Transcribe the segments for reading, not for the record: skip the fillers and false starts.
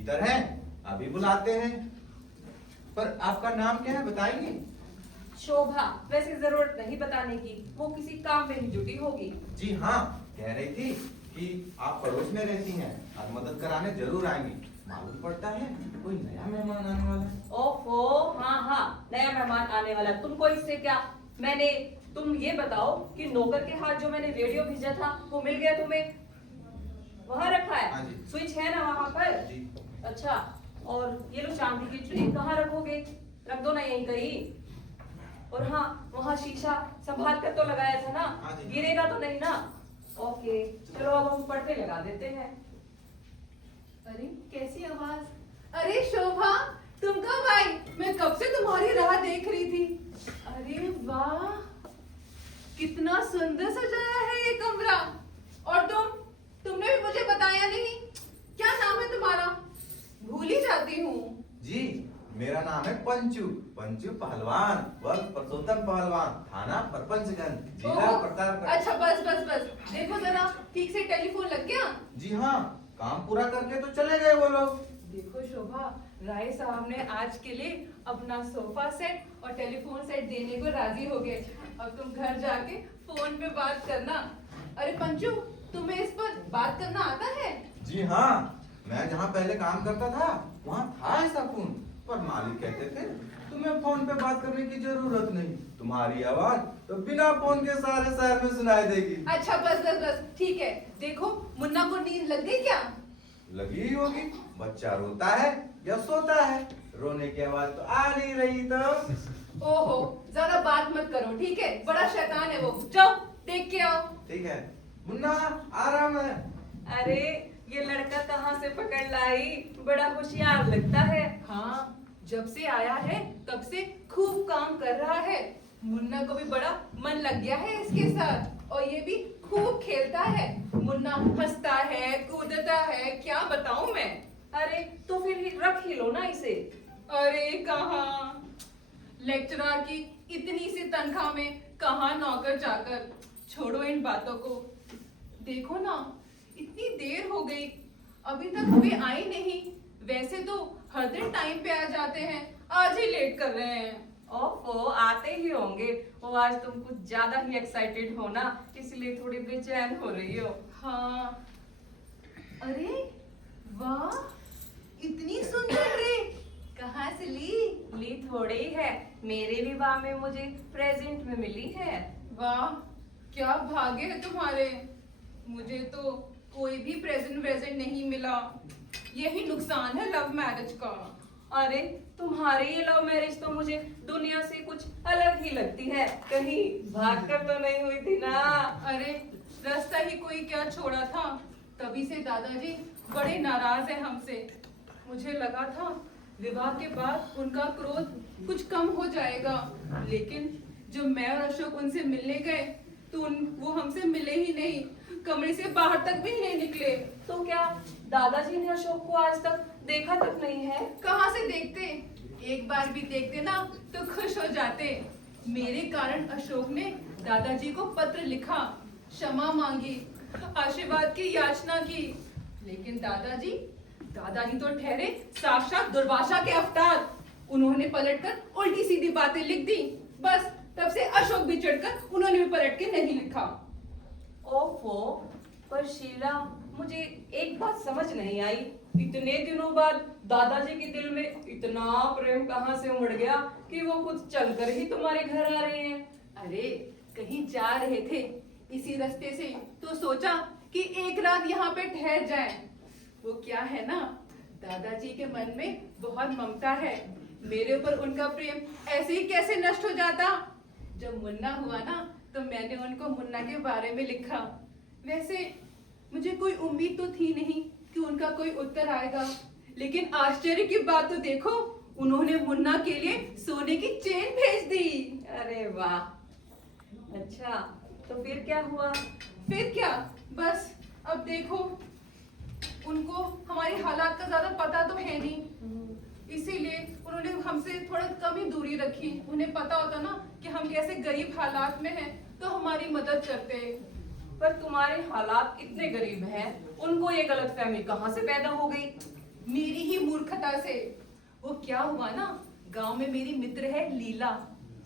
भीतर हैं, अभी बुलाते हैं। पर आपका नाम क्या है बताएंगे? शोभा। वैसे जरूरत नहीं बताने की, वो किसी काम में ही जुटी होगी। जी हाँ, कह रही थी कि आप पड़ोस में रहती हैं, आप मदद कराने जरूर आएंगी। मालूम पड़ता है कोई नया मेहमान आने वाला है। ओफो, हाँ हाँ, नया मेहमान आने वाला। तुमको इससे क्या? तुम ये बताओ कि नौकर के हाथ जो मैंने रेडियो भेजा था वो मिल गया तुम्हें? वहाँ रखा है? हाँ जी। स्विच है ना वहाँ पर? जी। अच्छा, और ये लो चांदी की ट्रे कहाँ रखोगे? रख दो ना यहीं कहीं। और हाँ, वहाँ शीशा संभाल कर तो लगाया था ना? हाँ जी। गिरेगा तो नहीं ना? ओके, चलो अब हम पर्दे लगा देते हैं। अरे कैसी आवाज! अरे शोभा, तुम कब आई? मैं कब से तुम्हारी राह देख रही थी। अरे वाह, कितना सुंदर सजाया है ये कमरा। और तुमने भी मुझे बताया नहीं। क्या नाम है तुम्हारा? भूल ही जाती हूँ। जी, मेरा नाम है पंचू, पंचू पहलवान, वर्ग परसोत्तम पहलवान, थाना परपंचगंज, जिला ओहो, प्रतापगढ़। अच्छा बस बस बस, देखो जरा ठीक से टेलीफोन लग गया। जी हाँ, काम पूरा करके तो चले गए वो लोग। देखो शोभा, राय साहब ने आज के लिए अपना सोफा सेट और टेलीफोन सेट देने को राजी हो गए। अब तुम घर जाके फोन पे बात करना। अरे पंचू, तुम्हें इस पर बात करना आता है? जी हाँ, मैं जहाँ पहले काम करता था वहाँ था ऐसा फोन, पर मालिक कहते थे तुम्हें फोन पे बात करने की जरूरत नहीं, तुम्हारी आवाज तो बिना फोन के सारे शहर में सुनाई देगी। अच्छा बस बस बस, ठीक है। देखो, मुन्ना को नींद लग गई क्या? लगी ही होगी, बच्चा रोता है या सोता है, रोने की आवाज तो आ नहीं रही तो। ओहो, ज्यादा बात मत करो, ठीक है? बड़ा शैतान है वो। जाओ देख के आओ। ठीक है मुन्ना, आराम है। अरे ये लड़का कहाँ से पकड़ लाई? बड़ा होशियार लगता है। हाँ, जब से आया है तब से खूब काम कर रहा है। मुन्ना को भी बड़ा मन लग गया है इसके साथ, और ये भी खूब खेलता है। मुन्ना हंसता है, कूदता है, क्या बताऊं मैं। अरे तो फिर रख ही लो ना इसे। अरे कहाँ, लेक्चरर की इतनी सी तनख्वाह में कहाँ नौकर चाकर। छोड़ो इन बातों को। देखो ना, इतनी देर हो गई, अभी तक वे आई नहीं। वैसे तो हर दिन टाइम पे आ जाते हैं, आज ही लेट कर रहे हैं। ओफो, आते ही होंगे। वो आज तुम कुछ ज्यादा ही एक्साइटेड हो ना, इसलिए थोड़ी बेचैन हो रही हो। हाँ। अरे वाह, इतनी सुंदर ट्रे कहाँ से ली? ली थोड़ी ही है, मेरे विवाह में मुझे प्रेजेंट में मिली है। वाह, क्या भाग्य है तुम्हारे। मुझे तो कोई भी प्रेजेंट नहीं मिला। यही नुकसान है लव मैरिज का। अरे तुम्हारी ये लव मैरिज तो मुझे दुनिया से कुछ अलग ही लगती है, कहीं भागकर तो नहीं हुई थी ना? अरे रास्ता ही कोई क्या छोड़ा था, तभी से दादाजी बड़े नाराज हैं हमसे। मुझे लगा था विवाह के बाद उनका क्रोध कुछ कम हो जाएगा, लेकिन जब मैं और अशोक उनसे मिलने गए तो वो हमसे मिले ही नहीं, कमरे से बाहर तक भी नहीं निकले। तो क्या दादाजी ने अशोक को आज तक देखा तक नहीं है? कहाँ से देखते, एक बार भी देखते ना तो खुश हो जाते। मेरे कारण अशोक ने दादाजी को पत्र लिखा, क्षमा मांगी, आशीर्वाद की याचना की, लेकिन दादाजी तो ठहरे साक्षात दुर्वासा के अवतार। उन्होंने पलटकर उल्टी सीधी बातें लिख दी। बस तब से अशोक भी चिढ़कर उन्होंने भी पलट के नहीं लिखा। ओफो, पर शीला, मुझे एक बात समझ नहीं आई। इतने दिनों बाद दादाजी के दिल में इतना प्रेम कहाँ से उमड़ गया कि वो खुद चलकर ही तुम्हारे घर आ रहे हैं? अरे कहीं जा रहे थे इसी रास्ते से, तो सोचा कि एक रात यहाँ पे ठहर जाएं। वो क्या है ना, दादाजी के मन में बहुत ममता है। मेरे ऊपर उनका प्रेम ऐसे ही कैसे नष्ट हो जाता। जब मुन्ना हुआ ना तो मैंने उनको मुन्ना के बारे में लिखा। वैसे मुझे कोई उम्मीद तो थी नहीं कि उनका कोई उत्तर आएगा, लेकिन आश्चर्य की बात तो देखो, उन्होंने मुन्ना के लिए सोने की चेन भेज दी। अरे वाह। अच्छा, तो फिर क्या हुआ? फिर क्या, बस अब देखो, उनको हमारे हालात का ज्यादा पता तो है नहीं, इसीलिए उन्होंने हमसे थोड़ा कम ही दूरी रखी। उन्हें पता होता ना कि हम कैसे गरीब हालात में हैं, तो हमारी मदद करते। पर तुम्हारे हालात इतने गरीब हैं, उनको ये गलतफहमी कहाँ से पैदा हो गई? मेरी ही मूर्खता से। वो क्या हुआ ना, गांव में मेरी मित्र है लीला,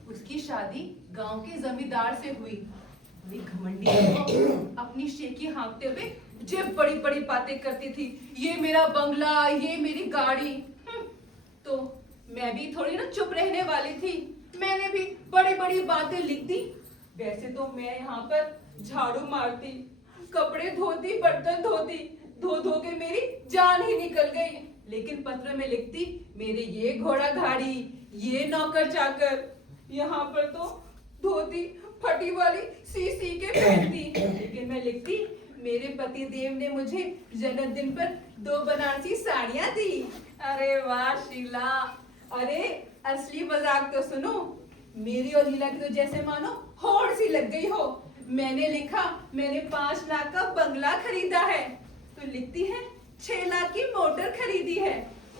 उसकी शादी गांव के जमींदार से हुई। वे घमंडी है, अपनी शेखी हाँकते हुए मुझे बड़ी बड़ी बातें करती थी, ये मेरा बंगला, ये मेरी गाड़ी। तो मैं भी थोड़ी ना चुप रहने वाली थी, मैंने भी बड़ी बड़ी बातें लिख दी। वैसे तो मैं यहाँ पर झाड़ू मारती, कपड़े धोती, बर्तन धोती, धो धो के मेरी जान ही निकल गई। लेकिन पत्र में लिखती मेरे ये घोड़ा गाड़ी, ये नौकर चाकर। यहाँ पर तो धोती फटी वाली सी सी के पहनती। लेकिन मैं लिखती मेरे पति देव ने मुझे जन्मदिन पर 2 बनारसी साड़ियाँ दी। अरे वाह शीला। अरे असली मजाक तो सुनो, मेरी और लीला की तो जैसे मानो होड़ सी लग गई हो। मैंने लिखा मैंने 5 लाख का बंगला खरीदा है, तो लिखती है 6 लाख की मोटर खरीदी है।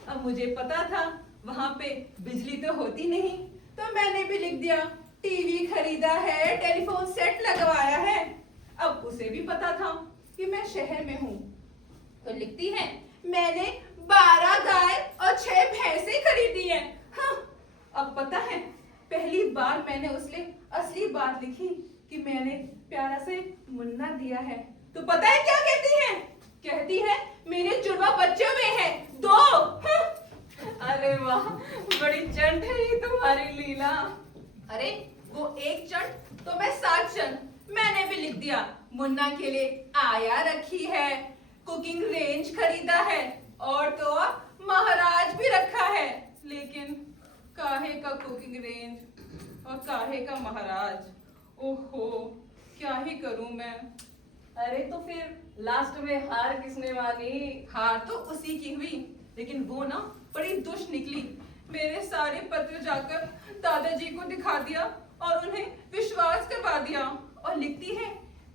अब मुझे पता था वहां पे बिजली तो होती नहीं, तो मैंने भी लिख दिया टीवी खरीदा है, टेलीफोन सेट लगवाया है। अब उसे भी पता था कि मैं शहर में हूँ, तो लिखती है मैंने 12 गाय और 6 भैंसे खरीदी है। हाँ, अब पता है पहली बार मैंने उससे असली बात लिखी कि मैंने प्यारा से मुन्ना दिया है। तो पता है क्या कहती है? कहती है मेरे जुड़वा बच्चों में है 2। हाँ। अरे वाह, बड़ी चंट है ये तुम्हारी लीला। अरे वो 1 चंट तो मैं 7 चंट। मैंने भी लिख दिया मुन्ना के लिए आया रखी है, कुकिंग रेंज खरीदा है, और तो और महाराज भी रखा है। लेकिन काहे का कुकिंग रेंज और काहे का महाराज। ओहो, क्या ही करूं मैं। अरे तो फिर लास्ट में हार किसने मानी? हार तो उसी की हुई, लेकिन वो ना बड़ी दुष्ट निकली। मेरे सारे पत्र जाकर दादाजी को दिखा दिया और उन्हें विश्वास करवा दिया। और लिखती है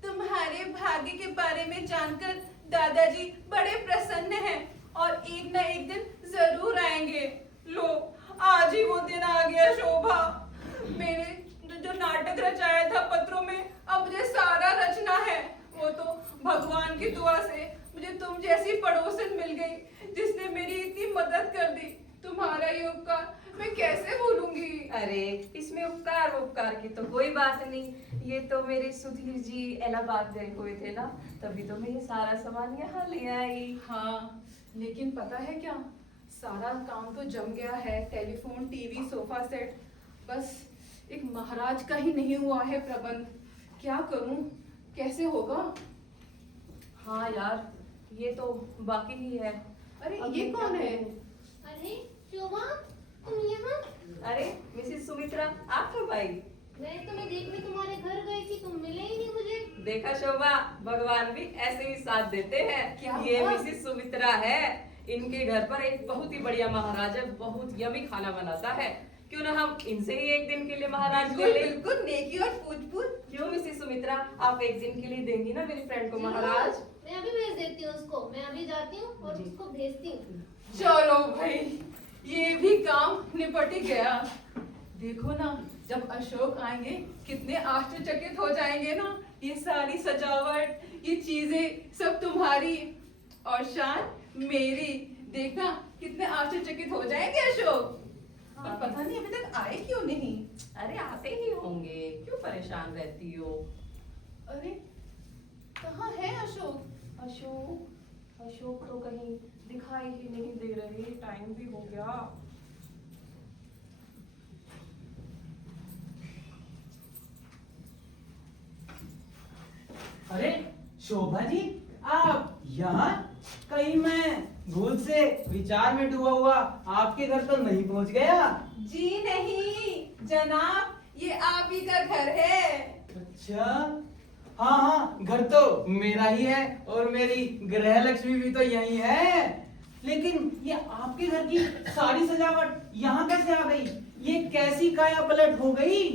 तुम्हारे भाग्य के बारे में जानकर दादाजी बड़े प्रसन्न हैं और एक ना एक दिन जरूर आएंगे। लो, आज ही वो दिन आ गया शोभा। मेरे जो नाटक रचाया था पत्रों में, अब मुझे सारा रचना है। वो तो भगवान की दुआ से मुझे तुम जैसी पड़ोसन मिल गई जिसने मेरी इतनी मदद कर दी। तुम्हारा ये उपकार मैं कैसे भूलूंगी। अरे इसमें उपकार की तो कोई बात नहीं। ये तो मेरे सुधीर जी इलाहाबाद गए हुए थे ना, तभी तो मैं ये सारा सामान यहाँ ले आई। हाँ, लेकिन पता है क्या, सारा काम तो जम गया है, टेलीफोन, टीवी, सोफा सेट, बस एक महाराज का ही नहीं हुआ है प्रबंध। क्या करूं, कैसे होगा? हाँ यार, ये तो बाकी ही है। अरे अब ये मैं कौन क्या है? करूं? अरे शोभा, तुम यहाँ? अरे मिसेस सुमित्रा, आप कब आई? मैं तुम्हें देखने तुम्हारे घर गई थी, तुम मिले ही नहीं मुझे। देखा शोभा, भगवान भी ऐसे ही साथ देते हैं। क्या ये हुआ? मिसेस सुमित्रा है। इनके घर पर एक बहुत ही बढ़िया महाराज है, बहुत यमी खाना बनाता है। क्यों ना हम इनसे ही एक दिन के लिए महाराज ले बिल्कुल लें? बिल्कुल, नेकी और पूछ-पूछ। क्यों मिसेस सुमित्रा, आप एक दिन के लिए देंगी ना मेरी फ्रेंड को जरूर, महाराज? मैं अभी भेज देती हूँ उसको। मैं अभी जाती हूँ और जी। उसको भेजती हूँ। चलो भाई, ये भी काम निपट ही गया। देखो ना, जब अशोक आएंगे कितने आश्चर्यचकित हो जाएंगे ना। ये सारी सजावट, ये चीजें सब तुम्हारी और शान मेरी। देखना कितने आश्चर्यचकित हो जाएंगे अशोक। पर पता नहीं अभी तक आए क्यों नहीं। अरे आते ही होंगे, क्यों परेशान रहती हो? अरे कहाँ है अशोक? अशोक तो कहीं दिखाई ही नहीं दे रहे। टाइम भी हो गया। अरे शोभा जी, आप यहाँ? कहीं मैं भूल से विचार में डूबा हुआ आपके घर तो नहीं पहुँच गया? जी नहीं जनाब, ये आप ही का घर है। अच्छा, हाँ हाँ, घर तो मेरा ही है और मेरी गृह लक्ष्मी भी तो यही है। लेकिन ये आपके घर की सारी सजावट यहाँ कैसे आ गई? ये कैसी काया पलट हो गई?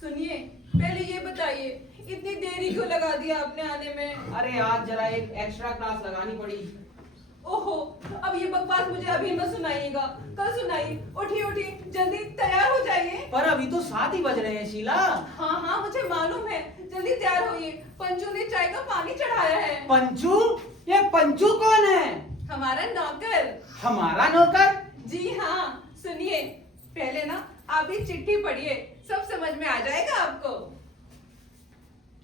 सुनिए, पहले ये बताइए इतनी देरी क्यों लगा दिया आपने आने में? अरे आज जरा एक एक्स्ट्रा क्लास लगानी पड़ी। ओहो, अब ये बकवास मुझे अभी मत सुनाइएगा, कल सुनाइए। उठिए उठिए, जल्दी तैयार हो जाइए। पर अभी तो 7 ही बज रहे हैं शीला। हाँ हाँ, मुझे मालूम है, जल्दी तैयार होइए। पंचू ने चाय का पानी चढ़ाया है। पंचू? ये पंचू कौन है? हमारा नौकर। हमारा नौकर? जी हाँ, सुनिए, पहले ना आप ये चिट्ठी पढ़िए, सब समझ में आ जाएगा आपको।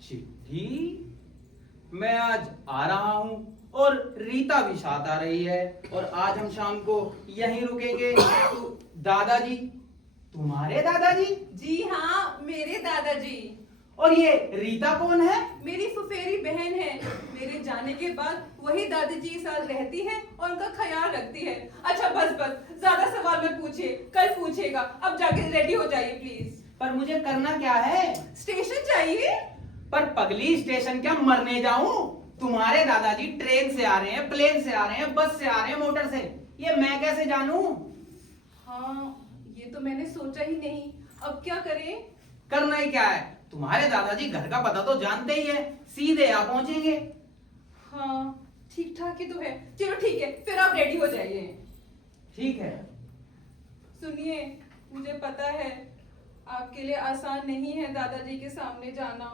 चिट्ठी? मैं आज आ रहा हूँ और रीता भी साथ आ रही है और आज हम शाम को यहीं रुकेंगे। तो दादाजी, तुम्हारे दादाजी? जी हाँ, मेरे दादाजी। और ये रीता कौन है? मेरी फुफेरी बहन है। मेरे जाने के बाद वही दादाजी के साथ रहती है और उनका ख्याल रखती है। अच्छा बस बस, ज्यादा सवाल मत पूछिए, कल पूछेगा। अब जाके रेडी हो जाइए प्लीज। पर मुझे करना क्या है? स्टेशन चाहिए। पर पगली, स्टेशन क्या मरने जाऊं? तुम्हारे दादाजी ट्रेन से आ रहे हैं, प्लेन से आ रहे हैं, बस से आ रहे हैं, मोटर से। ये मैं कैसे जानूं? हाँ, ये तो मैंने सोचा ही नहीं। अब क्या करें? करना ही क्या है? तुम्हारे दादाजी घर का पता तो जानते ही है, सीधे आ पहुंचेंगे। हाँ, ठीक ठाक ही तो है। चलो ठीक है, फिर आप रेडी हो जाइए। ठीक है। सुनिए, मुझे पता है आपके लिए आसान नहीं है दादाजी के सामने जाना।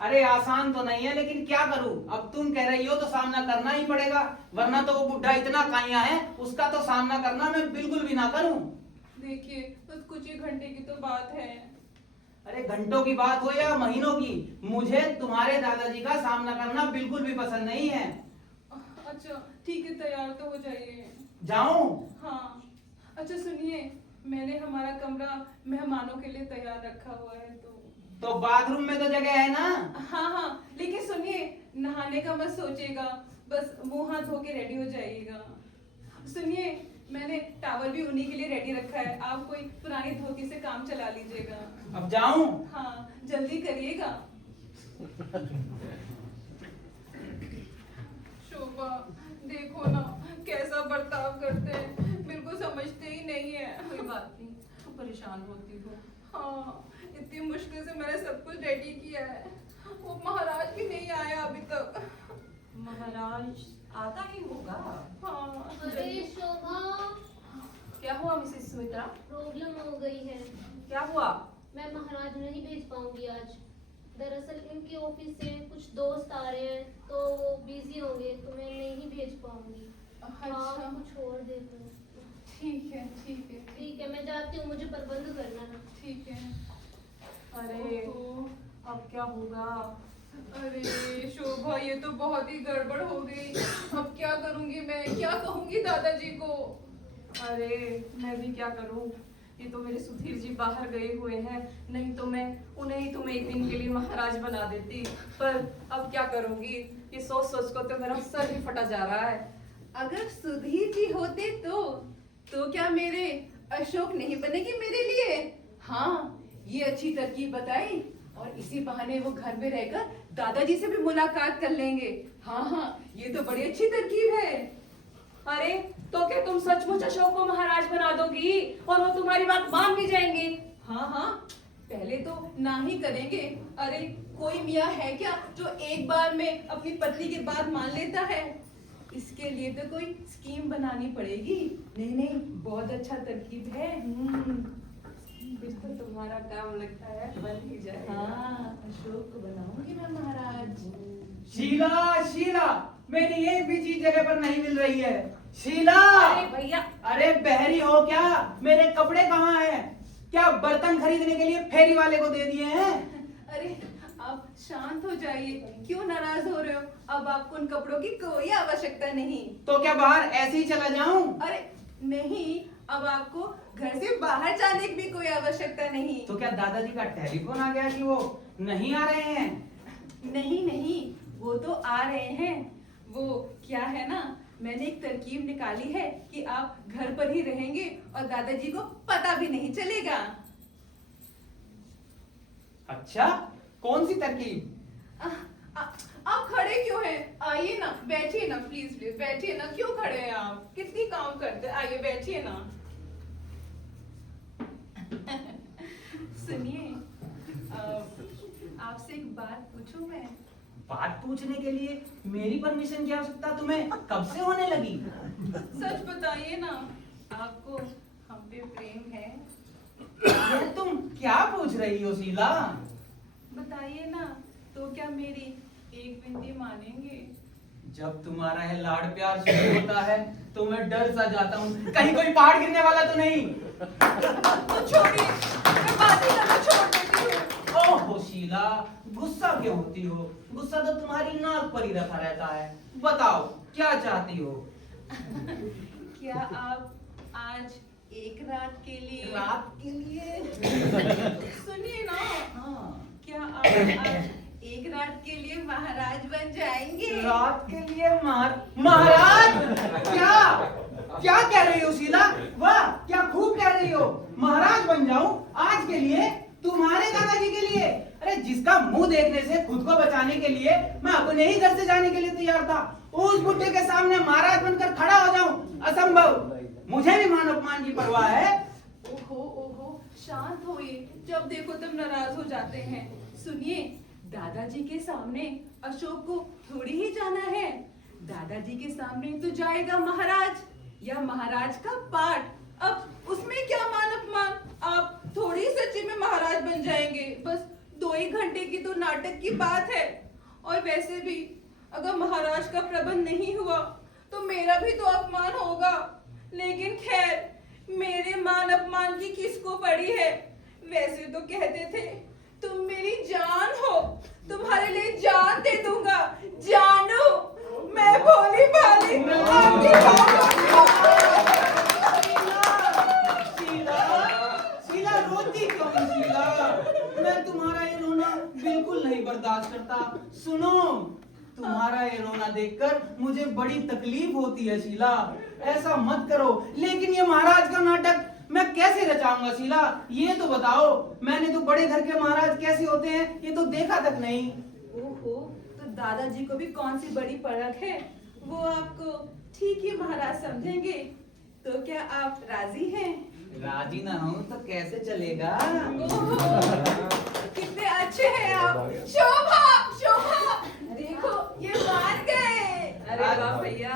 अरे आसान तो नहीं है, लेकिन क्या करूं? अब तुम कह रही हो तो सामना करना ही पड़ेगा, वरना तो वो बुढ़ा इतना काया है, उसका तो सामना करना मैं बिल्कुल भी ना करूं। देखिए, बस कुछ ही घंटे की तो बात है। अरे घंटों की बात हो या महीनों की, मुझे तुम्हारे दादाजी का सामना करना बिल्कुल भी पसंद नहीं है। अच्छा ठीक है, तैयार तो हो जाइए। जाऊं? हाँ। अच्छा सुनिए, मैंने हमारा कमरा मेहमानों के लिए तैयार रखा हुआ है। तो बाथरूम में तो जगह है ना? हाँ हाँ, लेकिन सुनिए, नहाने का मत सोचिएगा, बस मुंह हाथ धो के रेडी हो जाइएगा। सुनिए, मैंने टॉवल भी उन्हीं के लिए रेडी रखा है, आप कोई पुरानी धोती से काम चला लीजिएगा। अब जाऊं? हाँ, जल्दी करिएगा। शोभा, देखो ना कैसा बर्ताव करते हैं, मेरे को समझते ही नहीं है। कोई बात नहीं, तू परेशान होती हो। हाँ, इतनी मुश्किल से मैंने सब कुछ रेडी किया है, वो महाराज भी नहीं आया अभी तक। महाराज आता ही होगा। हाँ, अरे शोभा, क्या हुआ मिसेस सुमित्रा? प्रॉब्लम हो गई है। क्या हुआ? मैं महाराज नहीं भेज पाऊंगी आज। दरअसल इनके ऑफिस से कुछ दोस्त आ रहे हैं, तो वो बिजी होंगे, तो मैं नहीं भेज पाऊंगी। अच्छा। हाँ, कुछ और देखो। ठीक है ठीक है ठीक है, मैं जाती हूँ, मुझे प्रबंध करना है। ठीक है। अरे ओहो, अब क्या होगा? अरे शोभा, ये तो बहुत ही गड़बड़ हो गई। अब क्या करूंगी मैं, क्या कहूंगी दादाजी को? अरे मैं भी क्या करूं, ये तो मेरे सुधीर जी बाहर गए हुए हैं, नहीं तो मैं उन्हें ही तुम्हें एक दिन के लिए महाराज बना देती। पर अब क्या करूंगी, ये सोच सोच कर तो मेरा सर ही फटा जा रहा है। अगर सुधीर जी होते तो क्या मेरे अशोक नहीं बनेगी मेरे लिए? हाँ, ये अच्छी तरकीब बताई, और इसी बहाने वो घर में रहकर दादाजी से भी मुलाकात कर लेंगे। हाँ हाँ, ये तो बड़ी अच्छी तरकीब है। अरे तो क्या तुम सचमुच अशोक को महाराज बना दोगी और वो तुम्हारी बात मान भी जाएंगे? हाँ हाँ, पहले तो ना ही करेंगे। अरे कोई मियाँ है क्या जो एक बार में अपनी पत्नी की बात मान लेता है? इसके लिए तो कोई स्कीम बनानी पड़ेगी। नहीं नहीं, बहुत अच्छा तरकीब है। फिर तो तुम्हारा काम लगता है बन ही जाएगा। हाँ, अशोक को बनाऊंगी मैं महाराज। शीला, शीला, मेरी एक भी चीज जगह पर नहीं मिल रही है। शीला! अरे भैया, अरे बहरी हो क्या? मेरे कपड़े कहाँ हैं? क्या बर्तन खरीदने के लिए फेरी वाले को दे दिए हैं? अरे आप शांत हो जाइए, क्यों नाराज हो रहे हो? अब आपको उन कपड़ों की कोई आवश्यकता नहीं। तो क्या बाहर ऐसे ही चला जाऊं? अरे नहीं, अब आपको घर से बाहर जाने की भी कोई आवश्यकता नहीं। तो क्या दादाजी का टेलीफोन आ गया कि वो नहीं आ रहे हैं? नहीं नहीं, वो तो आ रहे हैं। वो क्या है ना, मैंने एक तरकीब निकाली है कि आप घर पर ही रहेंगे और दादाजी को पता भी नहीं चलेगा। अच्छा, कौन सी तरकीब? आप खड़े क्यों हैं? आइए ना, बैठिए ना, प्लीज प्लीज बैठिए ना। क्यों खड़े हैं आप? कितनी काम करते हैं, आइए बैठिए ना। सुनिए, आपसे एक बात पूछूं मैं? बात पूछने के लिए मेरी परमिशन की आवश्यकता तुम्हें कब से होने लगी? सच बताइए ना, आपको हम पे प्रेम है? यह तुम क्या पूछ रही हो शीला? बताइए ना, तो क्या मेरी एक विनती मानेंगे? जब तुम्हारा है लाड़ प्यार शुरू होता है तो मैं डर सा जाता हूँ कहीं कोई पहाड़ गिरने वाला तो नहीं। तो छोड़िए, मैं बातें करना छोड़ देती हूँ। ओहो शीला, गुस्सा क्यों होती हो? गुस्सा तो तुम्हारी नाक पर ही रखा रहता है। बताओ क्या चाहती हो? क्या आप आज एक रात के लिए रात के लिए? सुनिए ना, हाँ। क्या आप आज एक रात के लिए महाराज बन जाएंगे? रात के लिए महाराज? क्या क्या कह रही हो शीला? वाह, क्या खूब कह रही हो। महाराज बन जाऊं आज के लिए? तुम्हारे दादाजी के लिए? अरे जिसका मुंह देखने से खुद को बचाने के लिए मैं अपने ही घर से जाने के लिए तैयार था, उस बुड्ढे के सामने महाराज बनकर खड़ा हो जाऊं? असंभव। मुझे भी मान अपमान की परवाह है। ओहो ओहो, शांत होइए, जब देखो तुम नाराज हो जाते हैं। सुनिए, दादाजी के सामने अशोक को थोड़ी ही जाना है। दादाजी के सामने तो जाएगा महाराज या महाराज का पाठ। अब उसमें क्या मान अपमान, आप थोड़ी सच्ची में महाराज बन जाएंगे। बस 2 ही घंटे की तो नाटक की बात है। और वैसे भी अगर महाराज का प्रबंध नहीं हुआ तो मेरा भी तो अपमान होगा। लेकिन खैर, मेरे मान अपमान की किसको पड़ी है। वैसे तो कहते थे तुम मेरी जान हो, तुम्हारे लिए जान दे दूंगा। जानू, मैं भोली भाली आपकी शीला रोती क्यों है शीला? मैं तुम्हारा ये रोना बिल्कुल नहीं बर्दाश्त करता। सुनो, तुम्हारा ये रोना देखकर मुझे बड़ी तकलीफ होती है शीला। ऐसा मत करो। लेकिन ये महाराज का नाटक मैं कैसे रचाऊंगा शीला? ये तो बताओ। मैंने तो बड़े घर के महाराज कैसे होते हैं ये तो देखा तक नहीं। ओहो, तो दादाजी को भी कौन सी बड़ी परख है, वो आपको ठीक ही महाराज समझेंगे। तो क्या आप राजी हैं? राजी ना हो तो कैसे चलेगा? ओहो, कितने अच्छे हैं आप। शोभा, शोभा, देखो ये मान गए। अरे वाह भैया।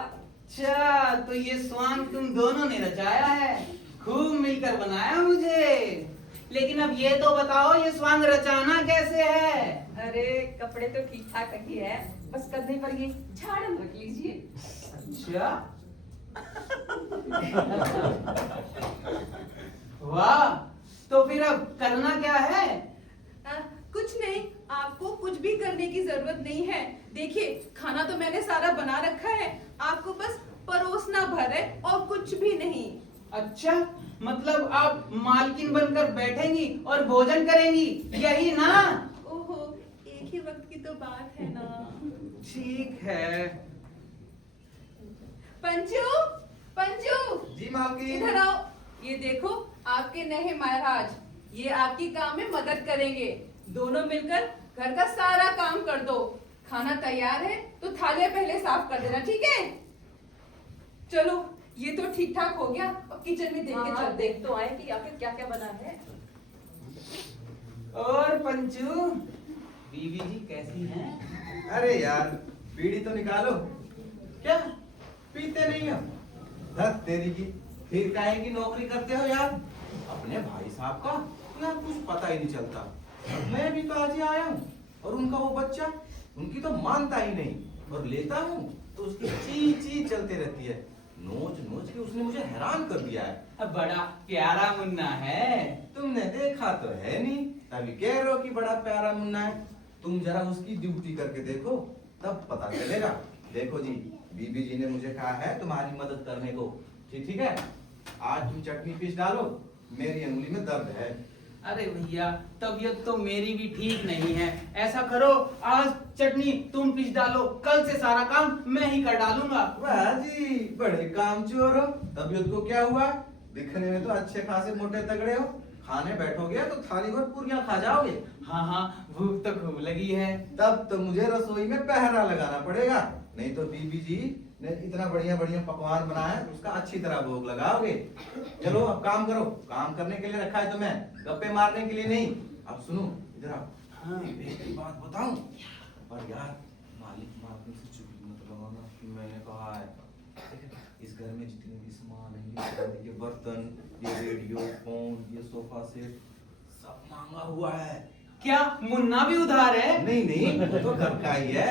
अच्छा, तो ये स्वांग तुम दोनों ने रचाया है। खूब मिलकर बनाया मुझे। लेकिन अब ये तो बताओ, ये स्वांग रचाना कैसे है? अरे कपड़े तो ठीक ठाक ही है, बस कंधे पर ये झाड़न रख लीजिए। अच्छा। वाह, तो फिर अब करना क्या है? कुछ नहीं, आपको कुछ भी करने की जरूरत नहीं है। देखिए, खाना तो मैंने सारा बना रखा है, आपको बस परोसना भर है और कुछ भी नहीं। अच्छा, मतलब आप मालकिन बनकर बैठेंगी और भोजन करेंगी, यही ना? ओहो, एक ही वक्त की तो बात है ना। ठीक है। पंचू, पंचू, जी मालकिन। इधर आओ। ये देखो, आपके नए महाराज, ये आपकी काम में मदद करेंगे। दोनों मिलकर घर का सारा काम कर दो। खाना तैयार है तो थालियां पहले साफ कर देना, ठीक है? चलो, ये तो ठीक ठाक हो गया। अब किचन में देख के हाँ, चलते। देख तो आए कि आखिर क्या क्या बना है। और पंचू, बीवी जी कैसी हैं? अरे यार, बीड़ी तो निकालो। क्या पीते नहीं हो? धत तेरी की, फिर काहे की नौकरी करते हो यार? अपने भाई साहब का यार कुछ पता ही नहीं चलता। मैं भी तो आज ही आया हूँ और उनका वो बच्चा, उनकी तो मानता ही नहीं। और लेता हूँ तो उसकी ची ची चलते रहती है। नोच नोच के उसने मुझे हैरान कर दिया है। अब बड़ा प्यारा मुन्ना है। तुमने देखा तो है नहीं, तभी कह रहे हो कि बड़ा प्यारा मुन्ना है। तुम जरा उसकी ड्यूटी करके देखो, तब पता चलेगा। देखो जी, बीबी जी ने मुझे कहा है तुम्हारी मदद करने को। ठीक है, आज तुम चटनी पीस डालो, मेरी अंगुली में दर्द है। अरे भैया, तबीयत तो मेरी भी ठीक नहीं है। ऐसा करो, आज चटनी तुम पीस डालो, कल से सारा काम मैं ही कर डालूंगा। वाह जी, बड़े कामचोर हो। तबीयत को क्या हुआ? दिखने में तो अच्छे खासे मोटे तगड़े हो। खाने बैठोगे तो थाली भर पूरियां खा जाओगे। हाँ हाँ, भूख तो खूब लगी है। तब तो मुझे रसोई में पहरा लगाना पड़ेगा, नहीं तो बीबी जी ने इतना बढ़िया बढ़िया पकवान बनाया है, उसका अच्छी तरह भोग लगाओगे। चलो अब काम करो, काम करने के लिए रखा है तुम्हें, गप्पे मारने के लिए नहीं। अब सुनो, इधर आओ। हाँ। एक बात बताऊं? पर यार, मालिक से चुगली मत लगाना कि मैंने कहा है। इस घर में जितने भी सामान है, ये बर्तन, ये रेडियो, फोन, ये सोफा सेट, सब मांगा हुआ है। क्या मुन्ना भी उधार है? नहीं नहीं, वो तो घर का ही है।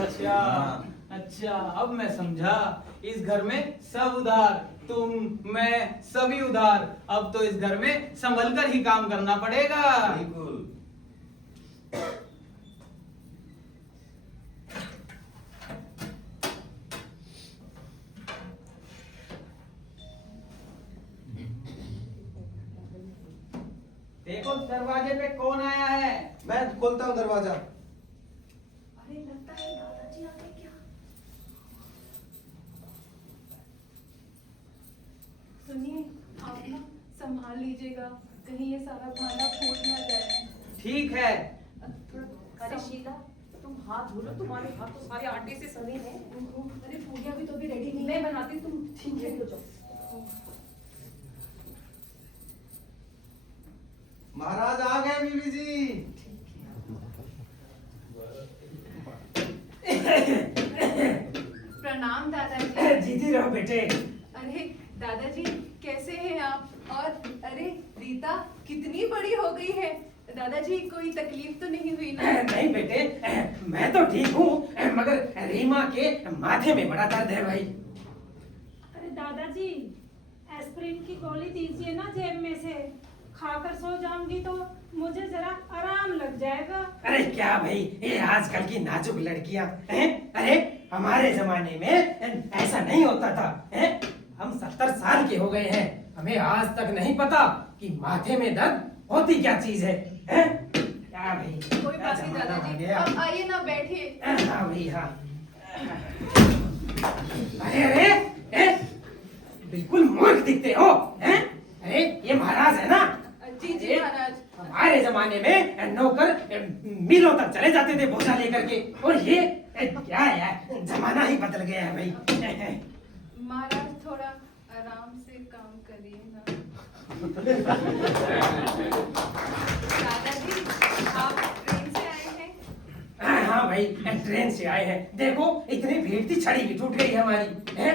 अच्छा। हाँ, अच्छा, अब मैं समझा। इस घर में सब उधार, तुम मैं सभी उधार। अब तो इस घर में संभल कर ही काम करना पड़ेगा। बिल्कुल। देखो दरवाजे पे कौन आया है। मैं खोलता हूँ दरवाजा। अरे लगता है दादाजी आ गए क्या? सुनिए, आप ना संभाल लीजिएगा, कहीं ये सारा खाना फूट ना जाए। ठीक है। अरे शीला, तुम हाथ धो लो, तुम्हारे हाथ तो सारे आटे से सने हैं। अरे पूजा भी तो अभी रेडी नहीं मैं बनाती हूँ, तुम ठीक है हो जाओ। महाराज आ गए बीबी जी। प्रणाम दादाजी। जीती रहो बेटे। अरे दादाजी, कैसे हैं आप? और अरे रीता कितनी बड़ी हो गई है। दादाजी, कोई तकलीफ तो नहीं हुई ना? नहीं बेटे, मैं तो ठीक हूँ, मगर रीमा के माथे में बड़ा दर्द है भाई। अरे दादाजी, एस्पिरिन की गोली दीजिए ना जेब में से, खाकर सो जाऊंगी तो मुझे जरा आराम लग जाएगा। अरे क्या भाई, ये आजकल की नाजुक लड़कियां हैं। अरे हमारे जमाने में ऐसा नहीं होता था, हैं? हम 70 साल के हो गए हैं, हमें आज तक नहीं पता कि माथे में दर्द होती क्या चीज है, हैं? क्या भाई, कोई क्या बात नहीं जमाना आ दादाजी, गया। अब आइए ना, बैठिए। हाँ भाई हाँ। अरे अरे बिल्कुल मूर्ख दिखते हो, हैं? अरे ये महाराज है ना। जी जी महाराज। हमारे जमाने में नौकर मिलों तक चले जाते थे बोझा लेकर के, और ये क्या है, जमाना ही बदल गया है भाई। महाराज थोड़ा आराम से काम करिए ना। दादाजी, आप ट्रेन से आए हैं? हाँ भाई, ट्रेन से आए हैं। देखो इतनी भीड़ थी, छड़ी भी टूट गई हमारी, हैं?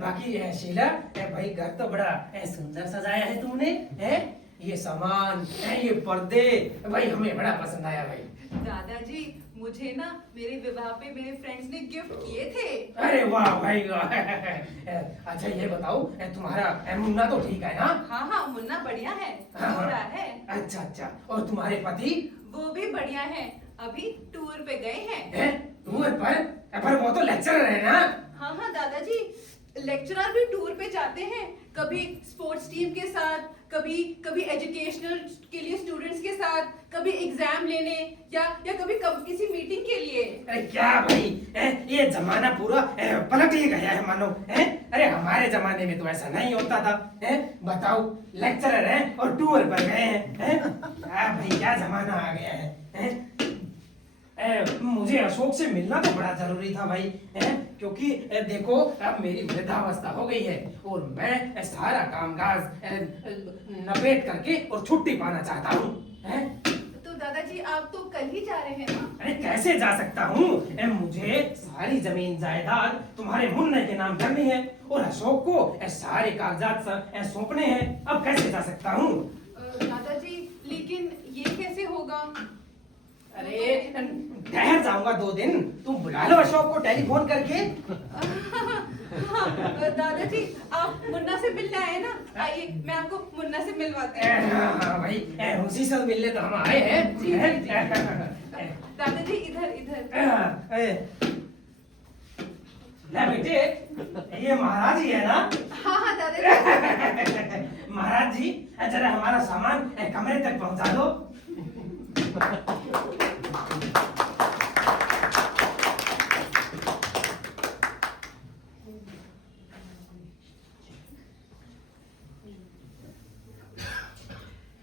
बाकी शीला भाई, घर तो बड़ा सुंदर सजाया है तुमने, हैं? ये सामान, ये पर्दे, भाई हमें बड़ा पसंद आया भाई। दादाजी, मुझे ना मेरे विवाह पे मेरे फ्रेंड्स ने गिफ्ट किए थे। अरे वाह भाई वाह। अच्छा ये बताओ, तुम्हारा मुन्ना तो ठीक है ना? हाँ हाँ, मुन्ना बढ़िया है, हाँ, गोरा है। अच्छा अच्छा, और तुम्हारे पति? वो भी बढ़िया है, अभी टूर पे गए हैं। हैं? टूर पर वो तो लेक्चरर है ना? हाँ हाँ दादाजी, लेक्चरर भी टूर पे जाते हैं, कभी स्पोर्ट्स टीम के साथ, कभी कभी एजुकेशनल के लिए स्टूडेंट्स के साथ, कभी एग्जाम लेने या कभी किसी मीटिंग के लिए। अरे क्या भाई, ये जमाना पूरा पलट ही गया है मानो, हैं? अरे हमारे जमाने में तो ऐसा नहीं होता था, हैं? बताओ, लेक्चरर हैं और टूर पर गए हैं? क्या भाई, क्या जमाना आ गया है, हैं? मुझे अशोक से मिलना तो बड़ा जरूरी था भाई, हैं? क्योंकि देखो अब मेरी वृद्धावस्था हो गई है और मैं सारा कामकाज नपेट करके और छुट्टी पाना चाहता हूँ, हैं? तो दादाजी, आप तो कल ही जा रहे हैं ना? अरे कैसे जा सकता हूँ, मुझे सारी जमीन जायदाद तुम्हारे मुन्ने के नाम करनी है और अशोक को सारे कागजात सौंपने हैं। अब कैसे जा सकता हूँ? दादाजी, लेकिन ये कैसे होगा? अरे ठहर जाऊंगा 2 दिन, तुम बुला लो अशोक को टेलीफोन करके। दादाजी, आप मुन्ना से मिलने आए ना, आइए मैं आपको मुन्ना से मिलवाती हूँ। हाँ भाई, उसी से मिलने तो हम आए हैं। जी, जी, जी। दादाजी, इधर इधर। ले बेटे, ये महाराज ही है ना? हाँ हाँ दादाजी। महाराज जी, जरा हमारा सामान कमरे तक पहुंचा दो।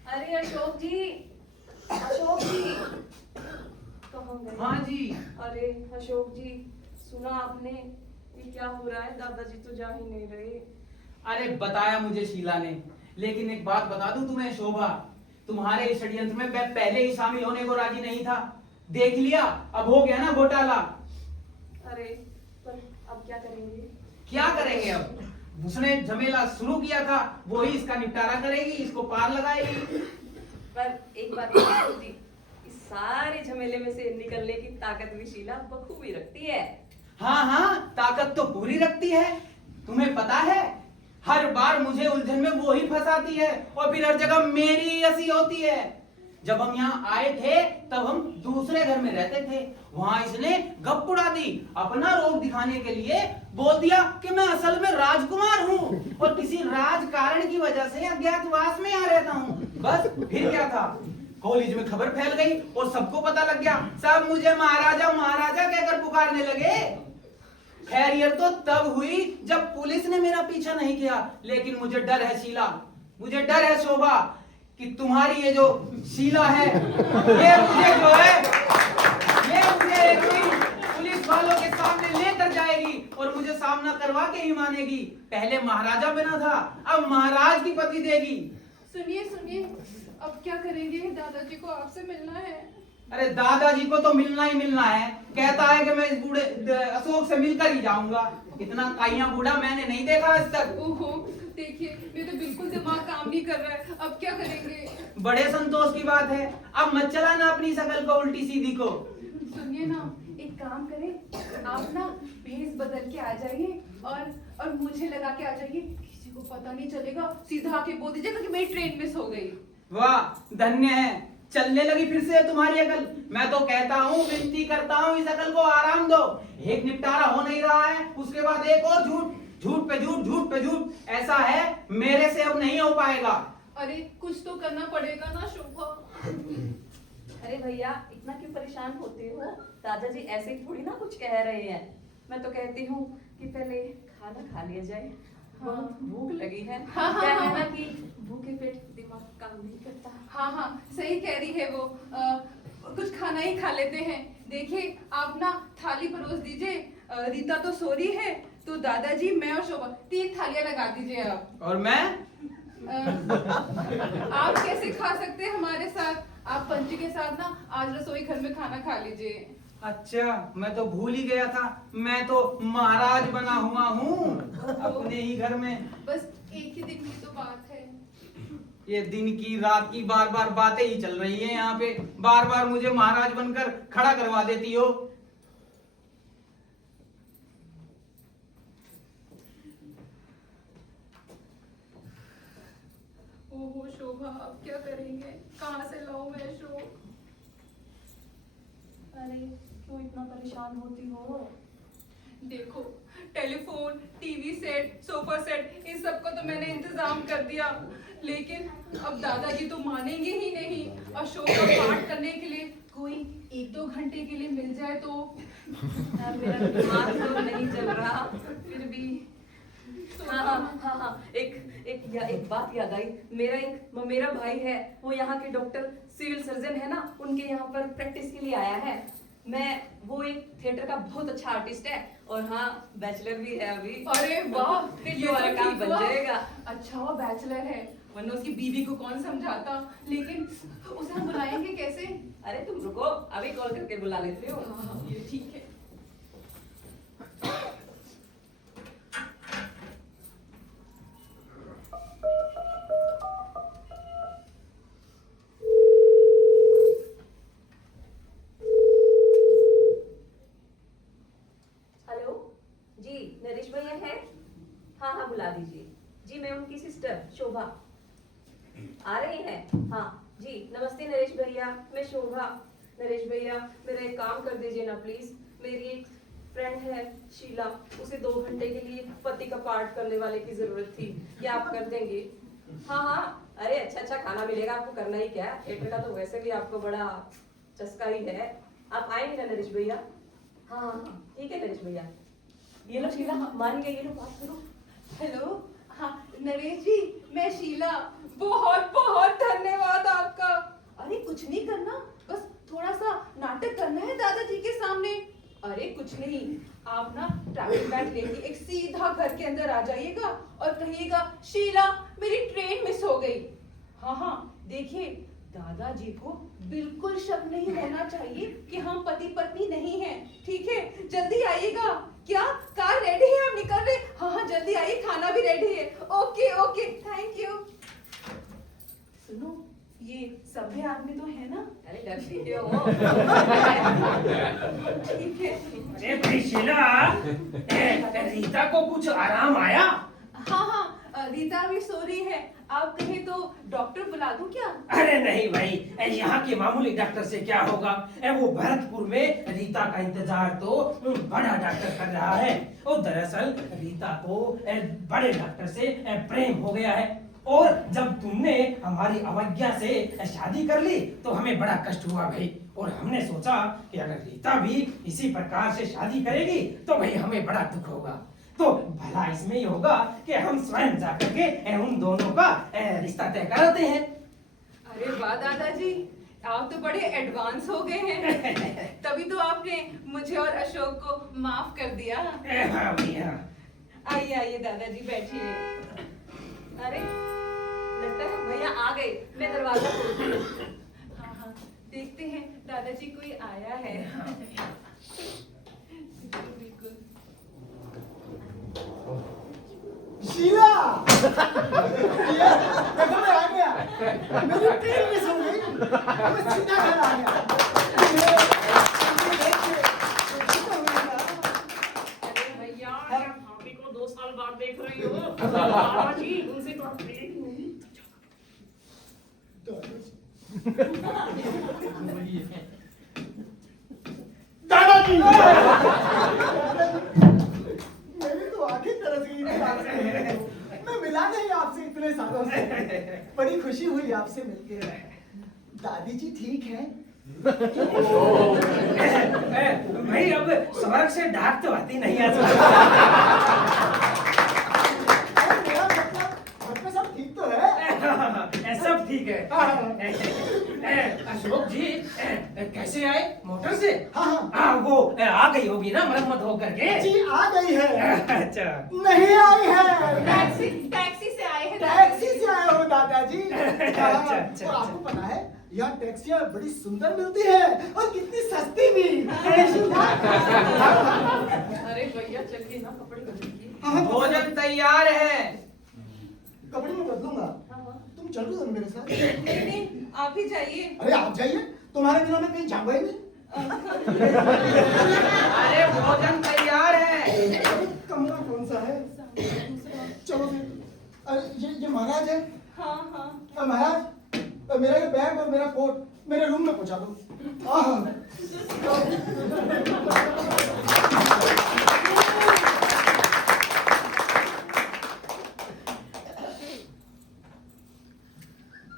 अरे अशोक जी, अशोक जी, कहाँ गए? हाँ जी। अरे अशोक जी, सुना आपने ये क्या हो रहा है? दादाजी तो जा ही नहीं रहे। अरे बताया मुझे शीला ने, लेकिन एक बात बता दूं तुम्हें शोभा, तुम्हारे इस षड्यंत्र में मैं पहले ही शामिल होने को राजी नहीं था। देख लिया, अब हो गया ना घोटाला। अरे पर अब क्या करेंगे? क्या करेंगे अब? उसने झमेला शुरू किया था, वो ही इसका निपटारा करेगी, इसको पार लगाएगी। पर एक बात बताओ जी, इस सारे झमेले में से निकलने की ताकत भी शीला बखूबी रखती है। हाँ हाँ, ताकत तो पूरी रखती है। तुम्हें पता है, हर बार मुझे उलझन में वो ही फंसाती है और फिर हर जगह मेरी ही हंसी होती है। जब हम यहाँ आए थे तब हम दूसरे घर में रहते थे। वहां इसने गप उड़ा दी, अपना रोग दिखाने के लिए बोल दिया कि मैं असल में राजकुमार हूँ और किसी राज कारण की वजह से अज्ञातवास में यहाँ रहता हूँ। बस फिर क्या था, कॉलेज में खबर फैल गई और सबको पता लग गया। सब मुझे महाराजा महाराजा कहकर पुकारने लगे। खैरियत तो तब हुई जब पुलिस ने मेरा पीछा नहीं किया, लेकिन मुझे डर है शीला, मुझे डर है शोभा कि तुम्हारी ये जो शीला है ये मुझे जो है ये मुझे एक दिन पुलिस वालों के सामने लेकर जाएगी और मुझे सामना करवा के ही मानेगी। पहले महाराजा बना था, अब महाराज की पति देगी। सुनिए सुनिए, अब क्या करेंगे? दादाजी को आपसे मिलना है। अरे दादाजी को तो मिलना ही मिलना है। कहता है कि मैं इस बूढ़े अशोक से मिलकर ही जाऊंगा। इतना काइया बूढ़ा मैंने नहीं देखा आज तक। ओहो, देखिए मेरा तो बिल्कुल दिमाग काम नहीं कर रहा है। अब क्या करेंगे? बड़े संतोष की बात है, अब मत चलाना अपनी शकल को उल्टी सीधी को। सुनिए ना, एक काम करें, आप ना भेष बदल के आ जाइए और मुझे लगा के आ जाइए। किसी को पता नहीं चलेगा, सीधा आके बोल दीजिएगा कि मेरी ट्रेन मिस हो गई। वाह, धन्य है, चलने लगी फिर से तुम्हारी अकल। मैं तो कहता हूँ, विनती करता हूँ, इस अकल को आराम दो। एक निपटारा हो नहीं रहा है, उसके बाद एक और झूठ, झूठ पे झूठ, झूठ पे झूठ। ऐसा है, मेरे से अब नहीं हो पाएगा। अरे कुछ तो करना पड़ेगा ना शोभा। अरे भैया, इतना क्यों परेशान होते हो? दादाजी ऐसे ही थोड़ी ना कुछ कह रहे हैं। मैं तो कहती हूँ कि पहले खाना खा लिया जाए, बहुत भूख लगी है। हाँ, क्या हाँ, है ना हाँ। कि भूखे पेट दिमाग काम नहीं करता। हाँ हाँ, सही कह रही है वो। कुछ खाना ही खा लेते हैं। देखिए, आप ना थाली परोस दीजिए। रीता तो सो रही है, तो दादाजी, मैं और शोभा 3 थालियां लगा दीजिए आप। और मैं आप कैसे खा सकते हैं हमारे साथ? आप पंची के साथ ना आज रसोई घर में खाना खा लीजिए। अच्छा, मैं तो भूल ही गया था, मैं तो महाराज बना हुआ हूँ अपने ही घर में। बस एक ही दिन की तो बात है। ये दिन की रात की बार बार बातें ही चल रही हैं यहाँ पे। बार बार मुझे महाराज बनकर खड़ा करवा देती हो। ओहो शोभा, अब क्या करेंगे? कहाँ से लाऊं मैं शोभ? अरे क्यों इतना परेशान होती हो? देखो, telephone, TV set, sofa set, इन सब का तो मैंने इंतजाम कर दिया, लेकिन अब दादाजी तो मानेंगे ही नहीं। और शो का पार्ट करने के लिए कोई 1-2 घंटे के लिए मिल जाए तो। यार, मेरा दिमाग तो नहीं चल रहा, फिर भी। हाँ, एक बात याद आई। मेरा भाई है, वो यहाँ के डॉक्टर सिविल सर्जन है ना, उनके यहाँ पर प्रैक्टिस के लिए आया है। वो एक थिएटर का बहुत अच्छा आर्टिस्ट है और हाँ, बैचलर भी है अभी। अरे वाह, फिर ये वाला काम बन जाएगा। अच्छा, वो बैचलर है, वरना उसकी बीवी को कौन समझाता। लेकिन उसे हम बुलाएंगे कैसे? अरे तुम रुको, अभी कॉल करके बुला लेते हो। हाँ, ये ठीक है। हेलो जी, नरेश भैया है? हाँ, बुला दीजिए जी। मैं उनकी सिस्टर शोभा आ रही हैं। हाँ जी, नमस्ते नरेश भैया, मैं शोभा। नरेश भैया, मेरा एक काम कर दीजिए ना प्लीज। मेरी एक फ्रेंड है शीला, उसे 2 घंटे के लिए पति का पार्ट करने वाले की जरूरत थी। क्या आप कर देंगे? हाँ, अरे अच्छा खाना मिलेगा, आपको करना ही क्या। थिएटर का तो वैसे भी आपको बड़ा चस्का ही है। आप आएंगे ना नरेश भैया? हाँ, ठीक है नरेश भैया। ये लो शीला, मान गई, ये लो बात करो। हेलो, हाँ नरेश जी, मैं शीला। बहुत बहुत धन्यवाद आपका। अरे कुछ नहीं करना, बस थोड़ा सा नाटक करना है दादाजी के सामने। अरे कुछ नहीं, आप ना ट्रैवलिंग बैग लेके एक सीधा घर के अंदर आ जाइएगा और कहिएगा, शीला मेरी ट्रेन मिस हो गई। हाँ, देखिए दादाजी को बिल्कुल शक नहीं होना चाहिए कि हम पति पत्नी नहीं हैं। ठीक है, जल्दी आइएगा। क्या कार रेडी है? हम निकल रहे। हाँ, जल्दी आइए, खाना भी रेडी है। Okay, thank you. सुनो, ये सभ्य आदमी तो है ना? अरे डरती क्यों हो? ठीक है। अरे भाई शीला, रीता को कुछ आराम आया? हाँ हाँ, रीता भी सो रही है। आप कहें तो डॉक्टर बुला दूं क्या? अरे नहीं भाई, यहाँ के मामूली डॉक्टर से क्या होगा। वो भरतपुर में रीता का इंतजार तो बड़ा डॉक्टर कर रहा है। और दरअसल रीता को बड़े डॉक्टर से प्रेम हो गया है। और जब तुमने हमारी अवज्ञा से शादी कर ली तो हमें बड़ा कष्ट हुआ भाई। और हमने सोचा कि अगर रीता भी इसी प्रकार से शादी करेगी तो भाई हमें बड़ा दुख होगा। तो भला इसमें ही होगा कि हम स्वयं जाकर के उन दोनों का रिश्ता तय कराते हैं। अरे वाह दादाजी, आप तो बड़े एडवांस हो गए हैं। तभी तो आपने मुझे और अशोक को माफ कर दिया। हाँ भैया। आइए आइए दादाजी, बैठिए। अरे लगता है भैया आ गए। मैं दरवाजा खोलती हूँ। हाँ हाँ, देखते हैं दादाजी कोई आया है। बिल्कुल। शीला, ये देखो मैं आ गया। मेरी ट्रेन मिस हो गई। मैं सीधा घर आ गया। अरे भैया, क्या भाभी को 2 साल बाद देख रही हो? दादाजी, उनसे तो प्रेम हुई। दादाजी, मेरी तो आंखें तरस गई थी आपसे। मैं मिला नहीं आपसे इतने सालों से। बड़ी खुशी हुई आपसे मिलके। दादी जी ठीक है? भाई अब स्वर्ग से डाक तो आती नहीं आज। मेरा मतलब घर पे सब ठीक तो है? सब ठीक है। अशोक जी कैसे आए? मोटर से? हाँ। वो आ गई होगी ना मरम्मत होकर के? जी आ गई है। अच्छा। नहीं आई है। टैक्सी से आए हैं टैक्सी से आए हो दादाजी। अच्छा, अच्छा। और आपको पता है यहाँ टैक्सियाँ बड़ी सुंदर मिलती है और कितनी सस्ती भी। अरे भैया चलिए ना, कपड़े बदलिए। भोजन तैयार है। कपड़े में बदलूंगा। तुम चल रही हो मेरे साथ? नहीं नहीं, आप ही जाइए। अरे आप जाइए, तुम्हारे बिना मैं कहीं जाऊंगा ही नहीं। अरे भोजन तैयार है। कमरा कौन सा है? चलो फिर। अरे ये महाराज है। हाँ हाँ। महाराज, मेरा ये बैग और मेरा कोट मेरे रूम में पहुंचा दो।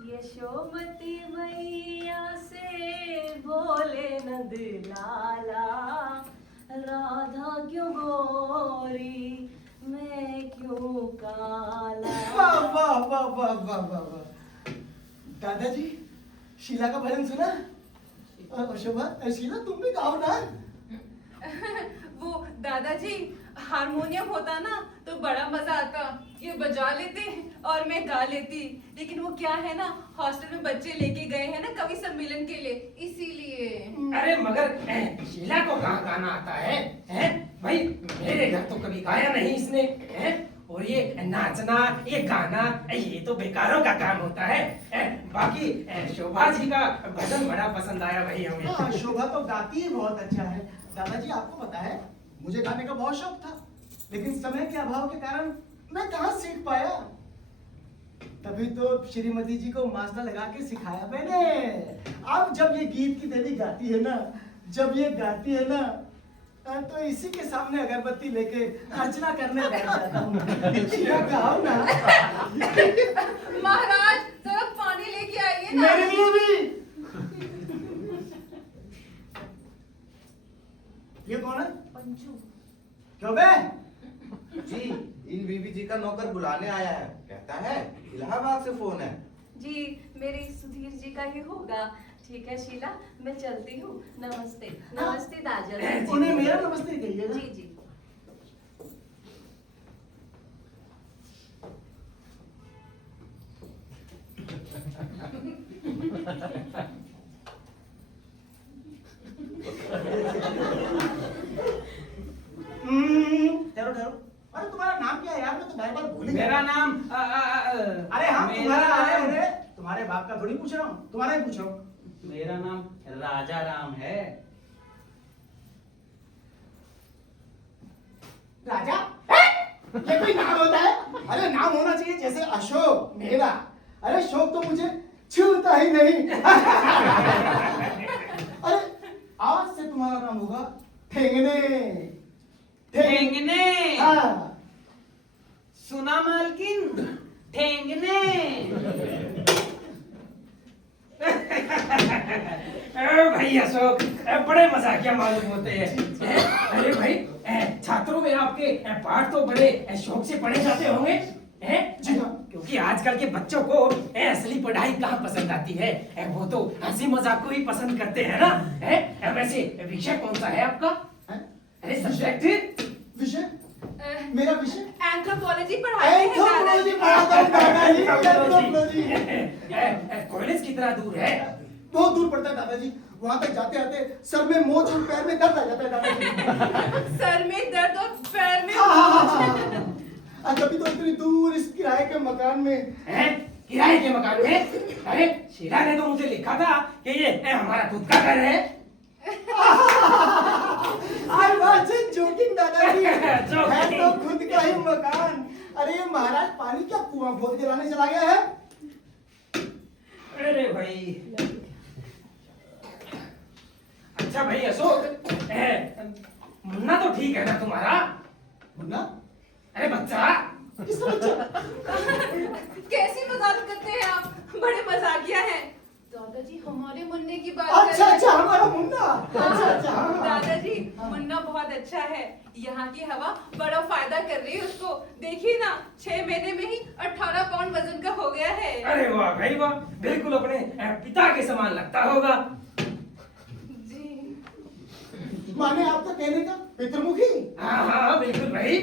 यशोमती मैया से बोले नंद लाला, राधा क्यों गोरी मैं क्यों काला। वाह वाह वाह वाह वाह वाह वाह। दादाजी, शीला का भजन सुना? और शोभा, शीला तुम भी गाओ ना। वो दादाजी, हारमोनियम होता ना तो बड़ा मजा आता। ये बजा लेते और मैं गा लेती। लेकिन वो क्या है ना, हॉस्टल में बच्चे लेके गए हैं ना कवि सम्मेलन के लिए, इसीलिए। अरे मगर शीला को कहाँ गाना आता है? भाई मेरे घर तो कभी गाया नहीं इसने। और ये नाचना, ये गाना, ये तो बेकारों का काम होता है। बाकी शोभा जी का भजन बड़ा पसंद आया भाई हमें। हाँ, शोभा तो गाती ही बहुत अच्छा है। दादाजी आपको पता है, मुझे गाने का बहुत शौक था, लेकिन समय के अभाव के कारण मैं कहाँ सीख पाया। तभी तो श्रीमती जी को मास्टर लगा के सिखाया मैंने। अब जब ये गीत की देवी गाती है ना, जब ये गाती है ना, तो इसी के सामने अगरबत्ती लेके अर्चना करने बैठ जाता हूँ। शीला गाओ ना। महाराज जरा पानी लेके आइए ना। मेरे लिए भी। ये कौन है? पंचू। क्यों बे? जी, इन बीबी जी का नौकर बुलाने आया है। कहता है इलाहाबाद से फोन है। जी मेरी सुधीर जी का ही होगा। ठीक है शीला, मैं चलती हूँ। नमस्ते। नमस्ते दादा। उन्हें मेरा नमस्ते कहिए ना। जी जी। ठहरो ठहरो। अरे तुम्हारा नाम क्या है यार? मैं तो बार बार भूल ही गया। मेरा नाम अरे हाँ मेरा तुम्हारा नाम- अरे तुम्हारे बाप का थोड़ी पूछ रहा हूँ, तुम्हारा ही पूछ रहा हूँ। मेरा नाम राजा राम है। राजा ये कोई नाम होता है? अरे नाम होना चाहिए जैसे अशोक मेरा। अरे शोक तो मुझे छूता ही नहीं। अरे आज से तुम्हारा नाम होगा ठेंगने। ठेंगने। हाँ। सुना मालकिन, ठेंगने। भाई अशोक बड़े मजाकिया मालूम होते हैं। अरे भाई छात्रों में आपके पाठ तो बड़े शौक से पढ़े जाते होंगे हैं? जी हाँ। क्योंकि आजकल के बच्चों को असली पढ़ाई कहाँ पसंद आती है, वो तो हंसी मजाक को ही पसंद करते हैं ना। वैसे विषय कौन सा है आपका? अरे सब्जेक्ट विषय? मेरा विषय एंथ्रोपोलॉजी पढ़ाते हैं एंथ्रोपोलॉजी दादाजी। पढ़ाता हूँ दादाजी, एंथ्रोपोलॉजी। कॉलेज कितना दूर है? बहुत दूर पड़ता है दादाजी। वहां तक जाते आते सर में मोच और पैर में दर्द आ जाता है दादाजी। सर में दर्द और पैर में हाँ। कभी तो इतनी दूर इस किराए के मकान में। किराए के मकान में? अरे शीला ने तो मुझे लिखा था कि ये हमारा खुद का घर है। आई वाज जोकिंग दादाजी। Joking। है तो खुद का ही मकान। अरे ये महाराज पानी क्या कुआं खोद के लाने चला गया है? अरे भाई अच्छा भाई अशोक, मुन्ना तो ठीक है ना तुम्हारा? मुन्ना? अरे बच्चा। किसका बच्चा? कैसी मजाक करते हैं आप, बड़े मजाकिया हैं। दादाजी हमारे मुन्ने की बात अच्छा कर रहे अच्छा हैं। हमारा मुन्ना। अच्छा अच्छा हाँ। दादाजी मुन्ना बहुत अच्छा है। यहाँ की हवा बड़ा फायदा कर रही है उसको। देखिए ना 6 महीने में ही 18 पाउंड वजन का हो गया है। अरे वाह भाई वाह, बिल्कुल अपने पिता के समान लगता होगा। जी माने आपका कहने का पितृमुखी। हाँ हाँ बिल्कुल भाई।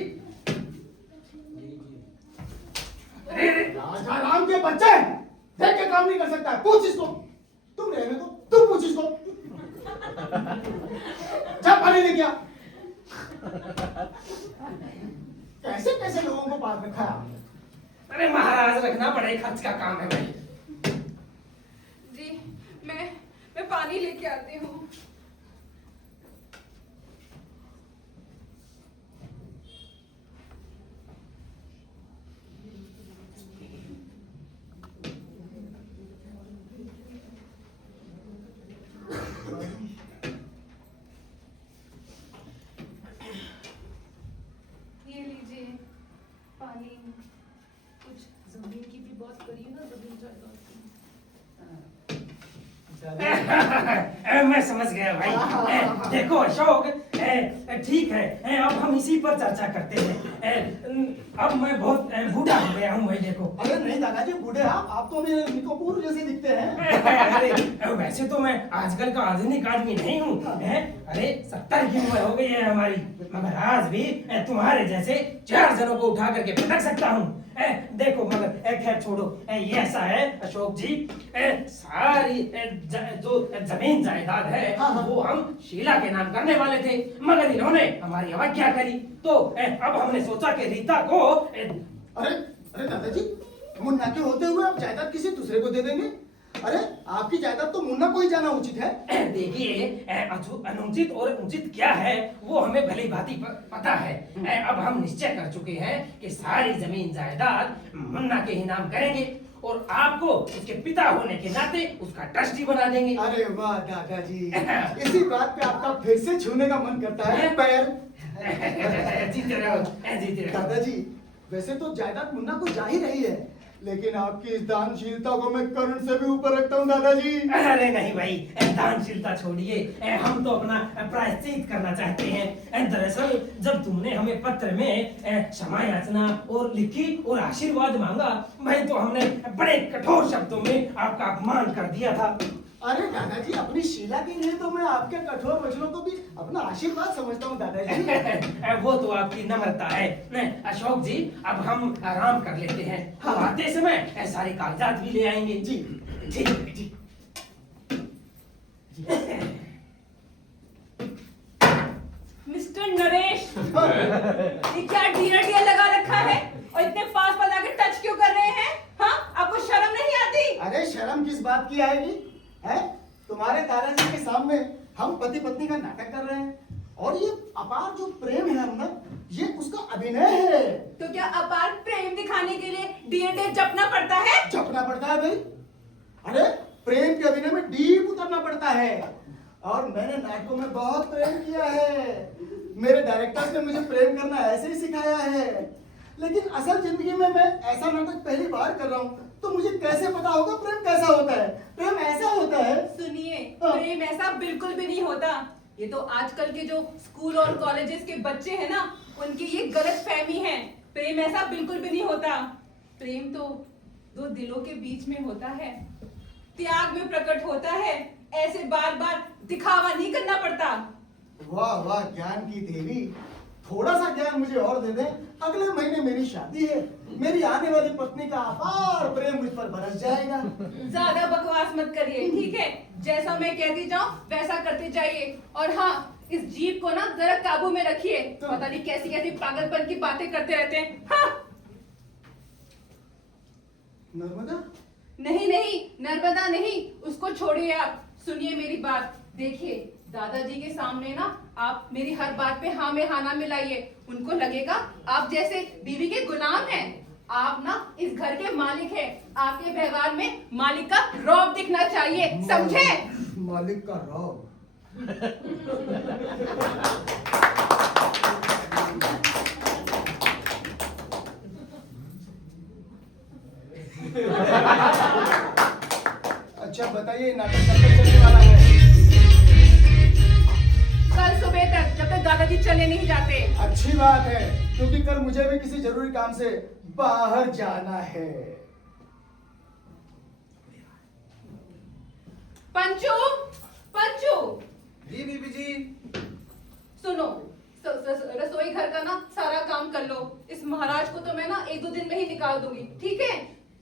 अरे राजा राम के बच्चे देख के काम नहीं कर सकता है। पूछ इसको। तुम रहने दो, तुम पूछ इसको। जा पानी लेके आ। कैसे कैसे लोगों को पास रखा है? अरे महाराज रखना बड़े खर्च का काम है भाई। जी मैं पानी लेके आती हूँ। ये लीजिए पानी। कुछ जमीन की भी बात करिए ना, जमीन जायदाद की। मैं समझ गया भाई। देखो अशोक, ठीक है, अब हम इसी पर चर्चा करते हैं। अब मैं बहुत बूढ़ा हो गया हूँ भाई। देखो अरे नहीं दादाजी बूढ़े आप तो मेरे निकोपुर जैसे दिखते हैं। अरे वैसे तो मैं आजकल का आधुनिक आदमी नहीं हूँ। अरे 70 की उम्र हो गई है हमारी, मगर आज भी तुम्हारे जैसे 4 जनों को उठा करके पटक सकता हूँ। देखो मगर खैर छोड़ो, ये ऐसा है अशोक जी, सारी जो जमीन जायदाद है वो हम शीला के नाम करने वाले थे, मगर इन्होंने हमारी अवज्ञा करी। तो अब हमने सोचा कि रीता को अरे अरे दादाजी मुन्ना के होते हुए आप जायदाद किसी दूसरे को दे देंगे? अरे आपकी जायदाद तो मुन्ना को ही जाना उचित है। देखिए अनुचित और उचित क्या है वो हमें भली भांति पता है। अब हम निश्चय कर चुके हैं कि सारी जमीन जायदाद मुन्ना के ही नाम करेंगे और आपको उसके पिता होने के नाते उसका ट्रस्टी बना देंगे। अरे वाह दादाजी, इसी बात पे आपका फिर से छूने का मन करता है पैर। जीते रहो, जीते रहो। दादाजी वैसे तो जायदाद मुन्ना को जा ही रही है, लेकिन आपकी इस दानशीलता को मैं करुण से भी ऊपर रखता हूँ दादाजी। अरे नहीं भाई, दानशीलता छोड़िए, हम तो अपना प्रायश्चित करना चाहते हैं। दरअसल जब तुमने हमें पत्र में क्षमा याचना और लिखी और आशीर्वाद मांगा भाई, तो हमने बड़े कठोर शब्दों में आपका अपमान कर दिया था। अरे दादाजी अपनी शीला के लिए तो मैं आपके कठोर वचनों को भी अपना आशीर्वाद समझता हूँ दादाजी। वो तो आपकी नम्रता है। अशोक जी अब हम आराम कर लेते हैं, हम आते समय सारे कागजात भी ले आएंगे। जी ठीक है जी। मिस्टर नरेश, ये क्या डियर डियर लगा रखा है और इतने पास आके टच क्यों कर रहे हैं? हाँ, आपको शर्म नहीं आती? अरे की आएगी? है तुम्हारे दादाजी के सामने हम पति पत्नी का नाटक कर रहे हैं और ये अपार जो प्रेम है ना, ये उसका अभिनय है। तो क्या अपार प्रेम दिखाने के लिए डीएनए जपना पड़ता है? जपना पड़ता है भाई। अरे प्रेम के अभिनय में डीप उतरना पड़ता है और मैंने नाटकों में बहुत प्रेम किया है। मेरे डायरेक्टर्स ने मुझे प्रेम करना ऐसे ही सिखाया है, लेकिन असल जिंदगी में मैं ऐसा नाटक पहली बार कर रहा हूँ, तो मुझे कैसे पता होगा प्रेम कैसा होता है? प्रेम ऐसा होता है। सुनिए, हाँ। प्रेम ऐसा बिल्कुल भी नहीं होता। ये तो आजकल के जो स्कूल और कॉलेजेस के बच्चे हैं ना, उनकी ये गलत फहमी है। प्रेम ऐसा बिल्कुल भी नहीं होता। प्रेम तो दो दिलों के बीच में होता है, त्याग में प्रकट होता है। ऐसे बार बार दिखावा नहीं करना पड़ता। वाह वाह ज्ञान की देवी, थोड़ा सा ज्ञान मुझे और दे दें। अगले महीने मेरी शादी है, मेरी आने वाली पत्नी का अपार प्रेम मुझ पर बरस जाएगा। ज्यादा बकवास मत करिए, ठीक है? जैसा मैं कहती जाऊं वैसा करते जाइए। और हाँ, इस जीप को ना जरा काबू में रखिए। पता नहीं कैसी कैसी पागलपन की बातें करते रहते हैं। हाँ। नर्मदा? नहीं नहीं, नर्मदा नहीं, उसको छोड़िए आप। सुनिए मेरी बात। देखिए, दादाजी के सामने ना आप मेरी हर बात पे हाँ में हाँ ना मिलाइए। उनको लगेगा आप जैसे बीवी के गुलाम हैं। आप ना इस घर के मालिक हैं। आपके व्यवहार में मालिक का रौब दिखना चाहिए, समझे? मालिक का रौब? अच्छा बताइए, नाटक कब तक चलने वाला है? कल सुबह तक, जब तक दादाजी चले नहीं जाते। अच्छी बात है, क्योंकि कल मुझे भी किसी जरूरी काम से बाहर जाना है। पंचू, पंचू, जी बीबी जी। सुनो, रसोई घर का ना सारा काम कर लो। इस महाराज को तो मैं ना 1-2 दिन में ही निकाल दूंगी, ठीक है?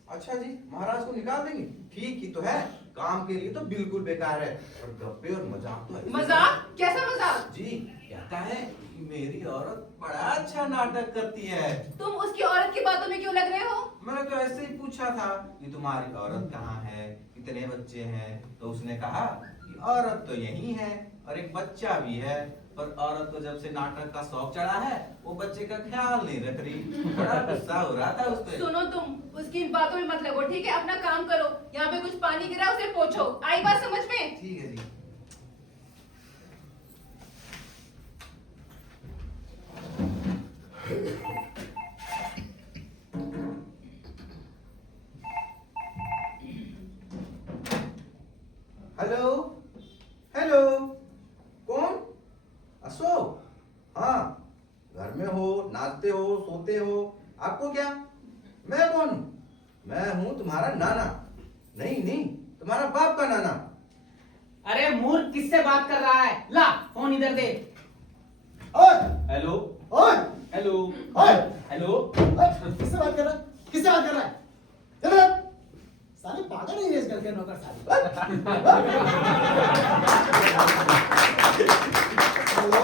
अच्छा जी, महाराज को निकाल देंगे? ठीक ही तो है, काम के लिए तो बिल्कुल बेकार है। और गप्पे और मजाक तो ऐसे- मजाक? कैसा मजाक? जी कहता है कि मेरी औरत बड़ा अच्छा नाटक करती है। तुम उसकी औरत की बातों में क्यों लग रहे हो? मैंने तो ऐसे ही पूछा था कि तुम्हारी औरत कहाँ है, कितने बच्चे हैं, तो उसने कहा कि औरत तो यही है और एक बच्चा भी है, पर औरत को जब से नाटक का शौक चढ़ा है वो बच्चे का ख्याल नहीं रख रही। बड़ा गुस्सा हो रहा था उस पे। सुनो, तुम उसकी इन बातों में मत लगो, ठीक है? अपना काम करो। यहाँ पे कुछ पानी गिरा, उसे पोंछो। आई बात समझ में? ठीक है जी। हेलो हेलो, कौन? अशोक? हाँ, घर में हो, नाचते हो, सोते हो, आपको क्या? मैं कौन हूँ? मैं हूँ तुम्हारा नाना। नहीं नहीं, तुम्हारा बाप का नाना। अरे मूर्ख, किससे बात कर रहा है? ला फोन इधर दे। ओए हेलो ओए हेलो ओए हेलो। ओए, किससे बात कर रहा है? किससे बात कर रहा है? चलो साले पागल नहीं है इस घर के नौकर साले। हेलो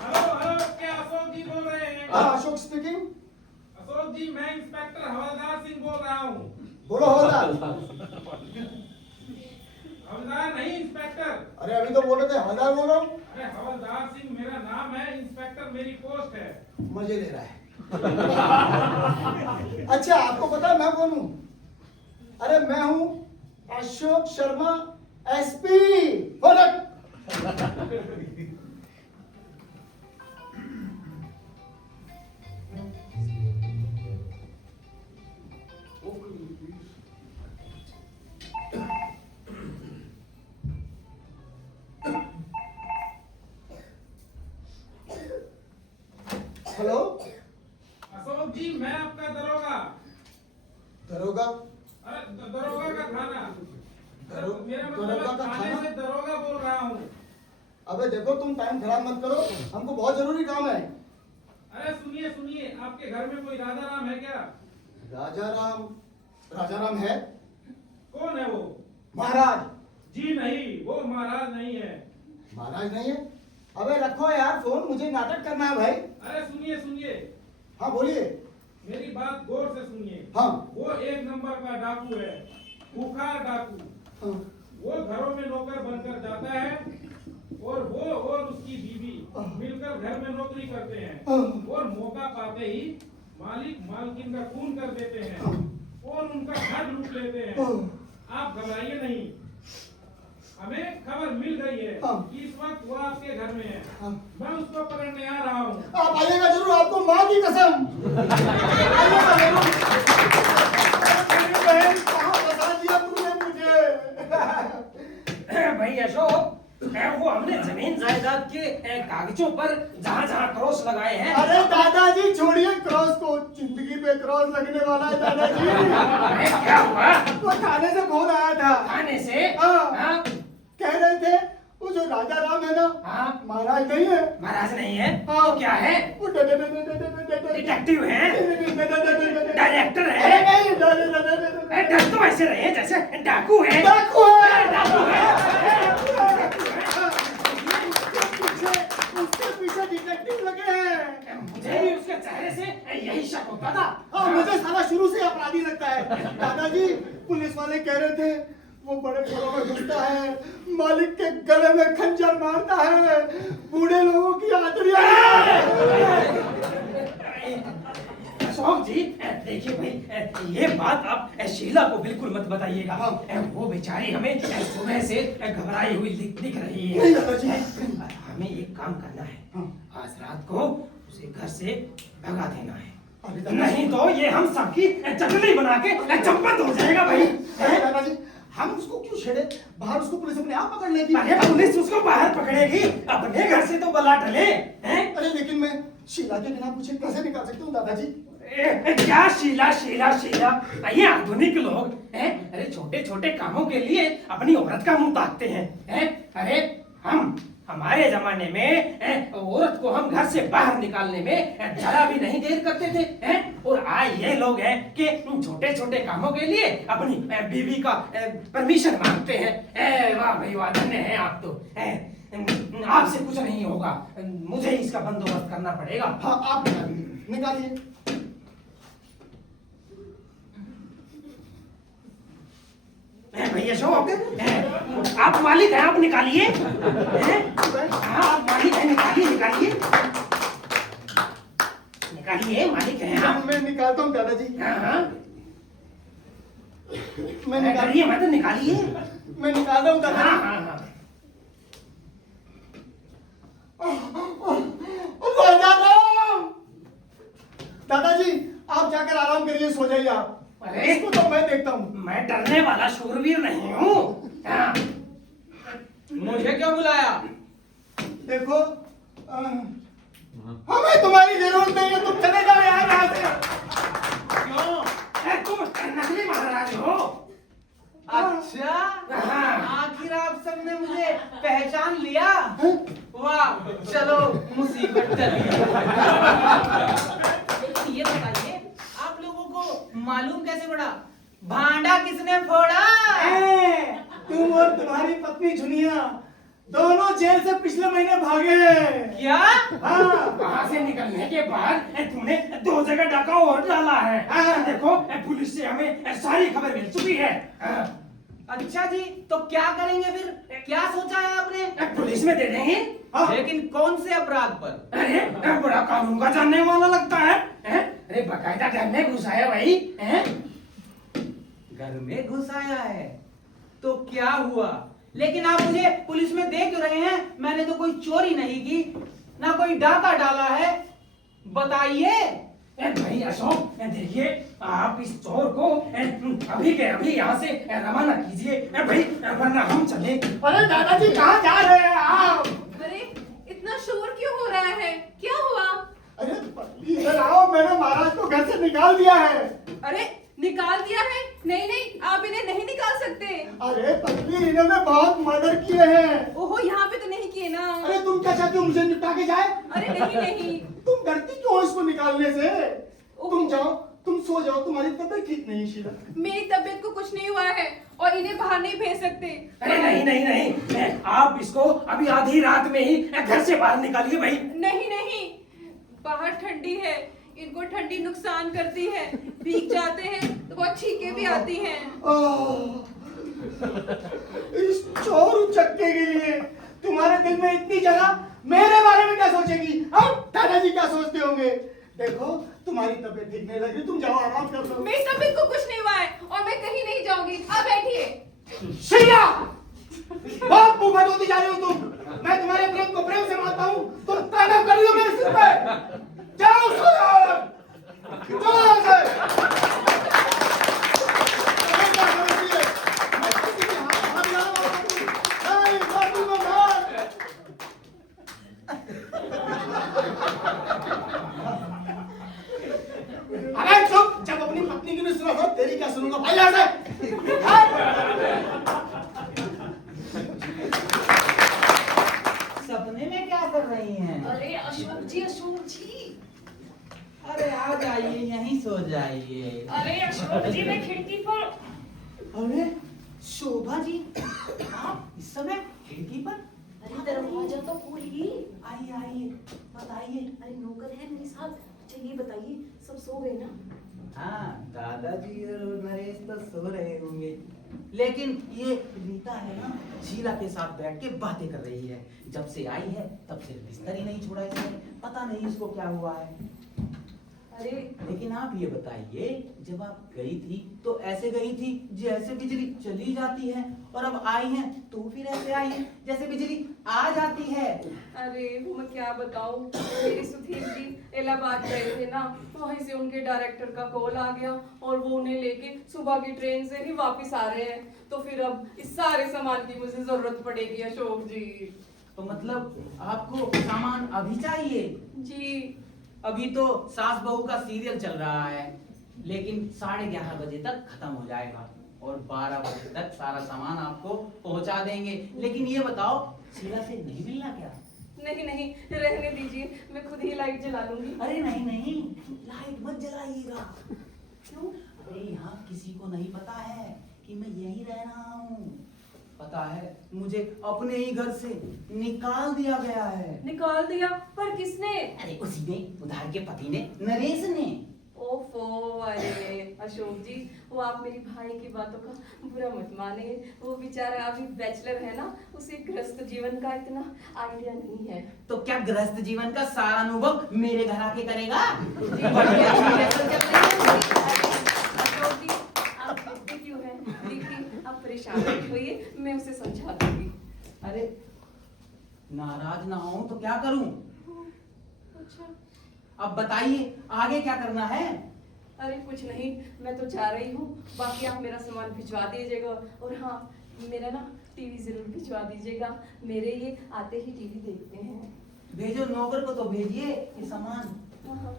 हेलो हेलो, क्या अशोक जी बोल रहे हैं? हाँ, अशोक स्पीकिंग। अशोक जी, मैं इंस्पेक्टर हवलदार सिंह बोल रहा हूँ। बोलो हवलदार। हवलदार नहीं, इंस्पेक्टर। अरे अभी तो बोल रहे थे हवलदार बोल रहा हूँ। अरे हवलदार सिंह मेरा नाम है, इंस्पेक्टर मेरी पोस्ट है। मजे ले रहा है। अच्छा आपको पता है मैं कौन हूँ? अरे मैं हूँ अशोक शर्मा, एसपी। हेलो अशोक जी, मैं आपका दरोगा। दरोगा? अरे दरोगा का थाना। मेरा दरोगा मतलब का थाने थाना? से दरोगा बोल रहा हूँ। अबे देखो तुम टाइम खराब मत करो, हमको बहुत जरूरी काम है। अरे सुनिए सुनिए, आपके घर में कोई राजा राम है क्या? राजा राम? राजा राम है? कौन है वो? महाराज। जी नहीं, वो महाराज नहीं है। महाराज नहीं है? अबे रखो यार फोन, मुझे नाटक करना है भाई। अरे सुनिए सुनिए, हाँ बोलिए। मेरी बात गौर से सुनिए। हाँ। वो 1 नंबर का डाकू है, खूंखार डाकू। वो घरों में नौकर बनकर जाता है और वो और उसकी बीवी मिलकर घर में नौकरी करते हैं और मौका पाते ही मालिक मालकिन का खून कर देते हैं और उनका घर लूट लेते हैं। आप घबराइए नहीं, हमें खबर मिल गई है कि इस वक्त वो आपके घर में है। मैं उसको पकड़ने आ रहा हूँ। आप आइएगा जरूर, आपको माँ की कसम। आइएगा जरूर। मेरी बहन, कहाँ फंसा दिया तूने मुझे? भाई अशोक, वो हमने जमीन जायदाद के कागजों पर जहाँ जहाँ क्रॉस लगाए हैं। अरे दादाजी छोड़िए क्रॉस को, जिंदगी पे क्रॉस लगने वाला है दादाजी। क्या हुआ? वो थाने से फोन आया था। थाने से? हाँ। कह रहे थे वो जो राजा राम है ना, महाराज नहीं है। महाराज नहीं है? हाँ। तो क्या है? वो डिटेक्टिव है? डायरेक्टर है? नहीं, डर तो ऐसे रहे जैसे डाकू है। डाकू है। डाकू है। उसके पीछे डिटेक्टिव लगे हैं। मुझे भी उसके चेहरे से यही शक होता था। हाँ, मुझे सारा शुरू से अपराधी लगता है। दादाजी, पुलिस वाले कह रहे थे वो बड़े घरों में घुसता है, मालिक के गले में खंजर मारता है, बूढ़े लोगों की आंतड़ियां। अशोक जी, देखिए भाई, ये बात आप शीला को बिल्कुल मत बताइएगा। वो बेचारी हमें सुबह से घबराई हुई दिख रही है। नहीं दादाजी, हमें एक काम करना है, आज रात को उसे घर से भगा देना है, नहीं तो ये हम सबकी चटनी बना के चंपत हो जाएगा भाई। दादाजी, हम उसको क्यों छेड़े? बाहर उसको पुलिस अपने आप पकड़ लेगी। अरे पुलिस उसको बाहर पकड़ेगी, अपने घर से तो बला टले हैं? अरे लेकिन मैं शीला के बिना पूछे कैसे निकाल सकता हूँ दादाजी? क्या शीला शीला शीला, ये आधुनिक लोग हैं। अरे छोटे छोटे कामों के लिए अपनी औरत का मुंह ताकते हैं। अरे हमारे जमाने में औरत को हम घर से बाहर निकालने में जरा भी नहीं देर करते थे। और आज ये लोग हैं कि छोटे छोटे कामों के लिए अपनी बीवी का परमिशन मांगते हैं। वाह भाई वाह, धन्य हैं आप तो। आपसे कुछ नहीं होगा, मुझे इसका बंदोबस्त करना पड़ेगा। हाँ, आप निकालिए। भैया अशोक, आप मालिक हैं, आप निकालिए। हाँ, आप मालिक हैं, निकालिए। मालिक हैं आप। मैं निकालता हूँ दादाजी। हाँ, मैं निकालिए। मत निकालिए। मैं निकालता हूँ दादाजी। हाँ। दादाजी, आप जाकर आराम करिए, सो जाइए आप। अरे इसको तो मैं देखता हूँ। मैं डरने वाला शूरवीर नहीं हूँ। मुझे क्यों बुलाया? देखो, हमें तुम्हारी जरूरत नहीं है, तुम चले जाओ यहाँ से। क्यों? तुम नकली महाराज हो? अच्छा, आखिर आप सबने मुझे पहचान लिया। वाह, चलो मुसीबत टली। लेकिन ये बताइए, आप लोगों को मालूम कैसे पड़ा भांडा किसने फोड़ा? तुम और तुम्हारी पत्नी झुनिया दोनों जेल से पिछले महीने भागे। क्या? हाँ। वहाँ से निकलने के बाद तुमने 2 जगह डाका और डाला है। देखो, पुलिस से हमें सारी खबर मिल चुकी है। अच्छा जी, तो क्या करेंगे फिर? क्या सोचा है आपने? पुलिस में दे देंगे। लेकिन कौन से अपराध पर? अरे बड़ा कानून का जानने वाला लगता है। अरे बकायदा घर में घुसाया भाई। घर में घुसाया है तो क्या हुआ? लेकिन आप मुझे पुलिस में देख रहे हैं, मैंने तो कोई चोरी नहीं की, ना कोई डाका डाला है, बताइए। भाई अशोक, देखिए, आप इस चोर को अभी के अभी यहाँ से रवाना कीजिए भाई, वरना हम चले। अरे दादाजी, कहाँ जा रहे हैं आप? अरे इतना शोर क्यों हो रहा है? क्या हुआ? अरे पत्नी, इधर आओ, मैंने महाराज को घर से निकाल दिया है। अरे निकाल दिया है? नहीं, आप इन्हें नहीं निकाल सकते। अरे पत्नी, इन्होंने बहुत मर्डर किए हैं। ओहो, यहाँ पे तो नहीं किए ना। अरे तुम क्या चाहती हो, मुझे निपटा के जाए? अरे नहीं। तुम डरती क्यों हो इसको निकालने से? तुम जाओ, तुम सो जाओ, तुम्हारी तबीयत ठीक नहीं शीला। मेरी तबीयत को कुछ नहीं हुआ है और इन्हें बाहर नहीं भेज सकते। अरे नहीं, आप इसको अभी आधी रात में ही घर से बाहर निकालिए भाई। नहीं, बाहर ठंडी है, इनको ठंडी नुकसान करती है, भीग जाते हैं तो बहुत छींकें भी आती हैं। इस चोर उचक्के के लिए तुम्हारे दिल में इतनी जगह मेरे बारे में क्या सोचेगी? अब दादाजी क्या सोचते होंगे? देखो तुम्हारी तबीयत ठीक नहीं लग रही, तुम जाओ आराम कर लो। मेरी तबीयत को कुछ नहीं हुआ है और मैं कहीं नहीं जाऊंगी। आप बैठिए। श्रेया, बहुत मुंह होती जा रही हो तुम। मैं तुम्हारे प्रेम को प्रेम से मानता हूँ, तुम ताना कर रही हो मेरे सिर पे। जाओ सो जाओ, जाओ से। अरे चुप, जब अपनी पत्नी की नहीं सुना था, तेरी क्या सुनूंगा भाई? यहाँ से सपने में क्या कर रही हैं? अरे अशोक जी, अशोक जी। अरे आ जाइए, यहीं सो जाइए। अरे अशोक जी, मैं खिड़की पर। अरे शोभा जी, आप इस समय खिड़की पर? अरे दरवाजा तो खोलिए। आइए आइए, बताइए। अरे नौकर है मेरे साथ। अच्छा ये बताइए, सब सो गए ना? हाँ, दादाजी और नरेश तो सो रहे होंगे, लेकिन ये रीता है ना, शीला के साथ बैठ के बातें कर रही है। जब से आई है तब से बिस्तर ही नहीं छोड़ा इसने, पता नहीं इसको क्या हुआ है। अरे लेकिन आप ये बताइए, जब आप गई थी तो ऐसे गई थी जैसे बिजली चली जाती है, और अब आई हैं तो फिर ऐसे आई हैं जैसे बिजली आ जाती है। अरे वो मैं क्या बताऊं, मेरे सुधीर जी इलाहाबाद गए थे ना, वहीं से उनके डायरेक्टर का कॉल आ गया और वो उन्हें लेके सुबह की ट्रेन से ही वापस आ रहे हैं। तो फिर अब इस सारे सामान की मुझे जरूरत पड़ेगी अशोक जी। तो मतलब आपको सामान अभी चाहिए? जी अभी तो सास बहू का सीरियल चल रहा है, लेकिन 11:30 बजे तक खत्म हो जाएगा और 12 बजे तक सारा सामान आपको पहुंचा देंगे। लेकिन ये बताओ, शीला से नहीं मिलना क्या? नहीं नहीं, रहने दीजिए, मैं खुद ही लाइट जला लूंगी। अरे नहीं नहीं, लाइट मत जलाइएगा। क्यों? अरे यहाँ किसी को नहीं पता है कि मैं यहीं रह रहा हूँ। पता है, मुझे अपने ही घर से निकाल दिया गया है। निकाल दिया? पर किसने? अरे उसी ने, उधार के पति ने, नरेश ने। ओफो, अरे अशोक जी, वो आप मेरी भाई की बातों का बुरा मत माने। वो बेचारा अभी बैचलर है ना, उसे गृहस्थ जीवन का इतना आइडिया नहीं है। तो क्या गृहस्थ जीवन का सारा अनुभव मेरे घर आके करेगा? जी, बढ़िया सीरियल चल रही है। अशोक जी, आप देखते क्यों हैं? देखिए, आप परेशान मत होइए, मैं उसे समझा दूंगी। अरे नाराज ना हो तो क्या करूं? अच्छा, अब बताइए आगे क्या करना है? अरे कुछ नहीं, मैं तो जा रही हूँ, बाकी आप मेरा सामान भिजवा दीजिएगा। और हाँ, मेरा ना टीवी जरूर भिजवा दीजिएगा, मेरे ये आते ही टीवी देखते हैं। भेजो, नौकर को तो भेजिए ये सामान। हाँ, हाँ।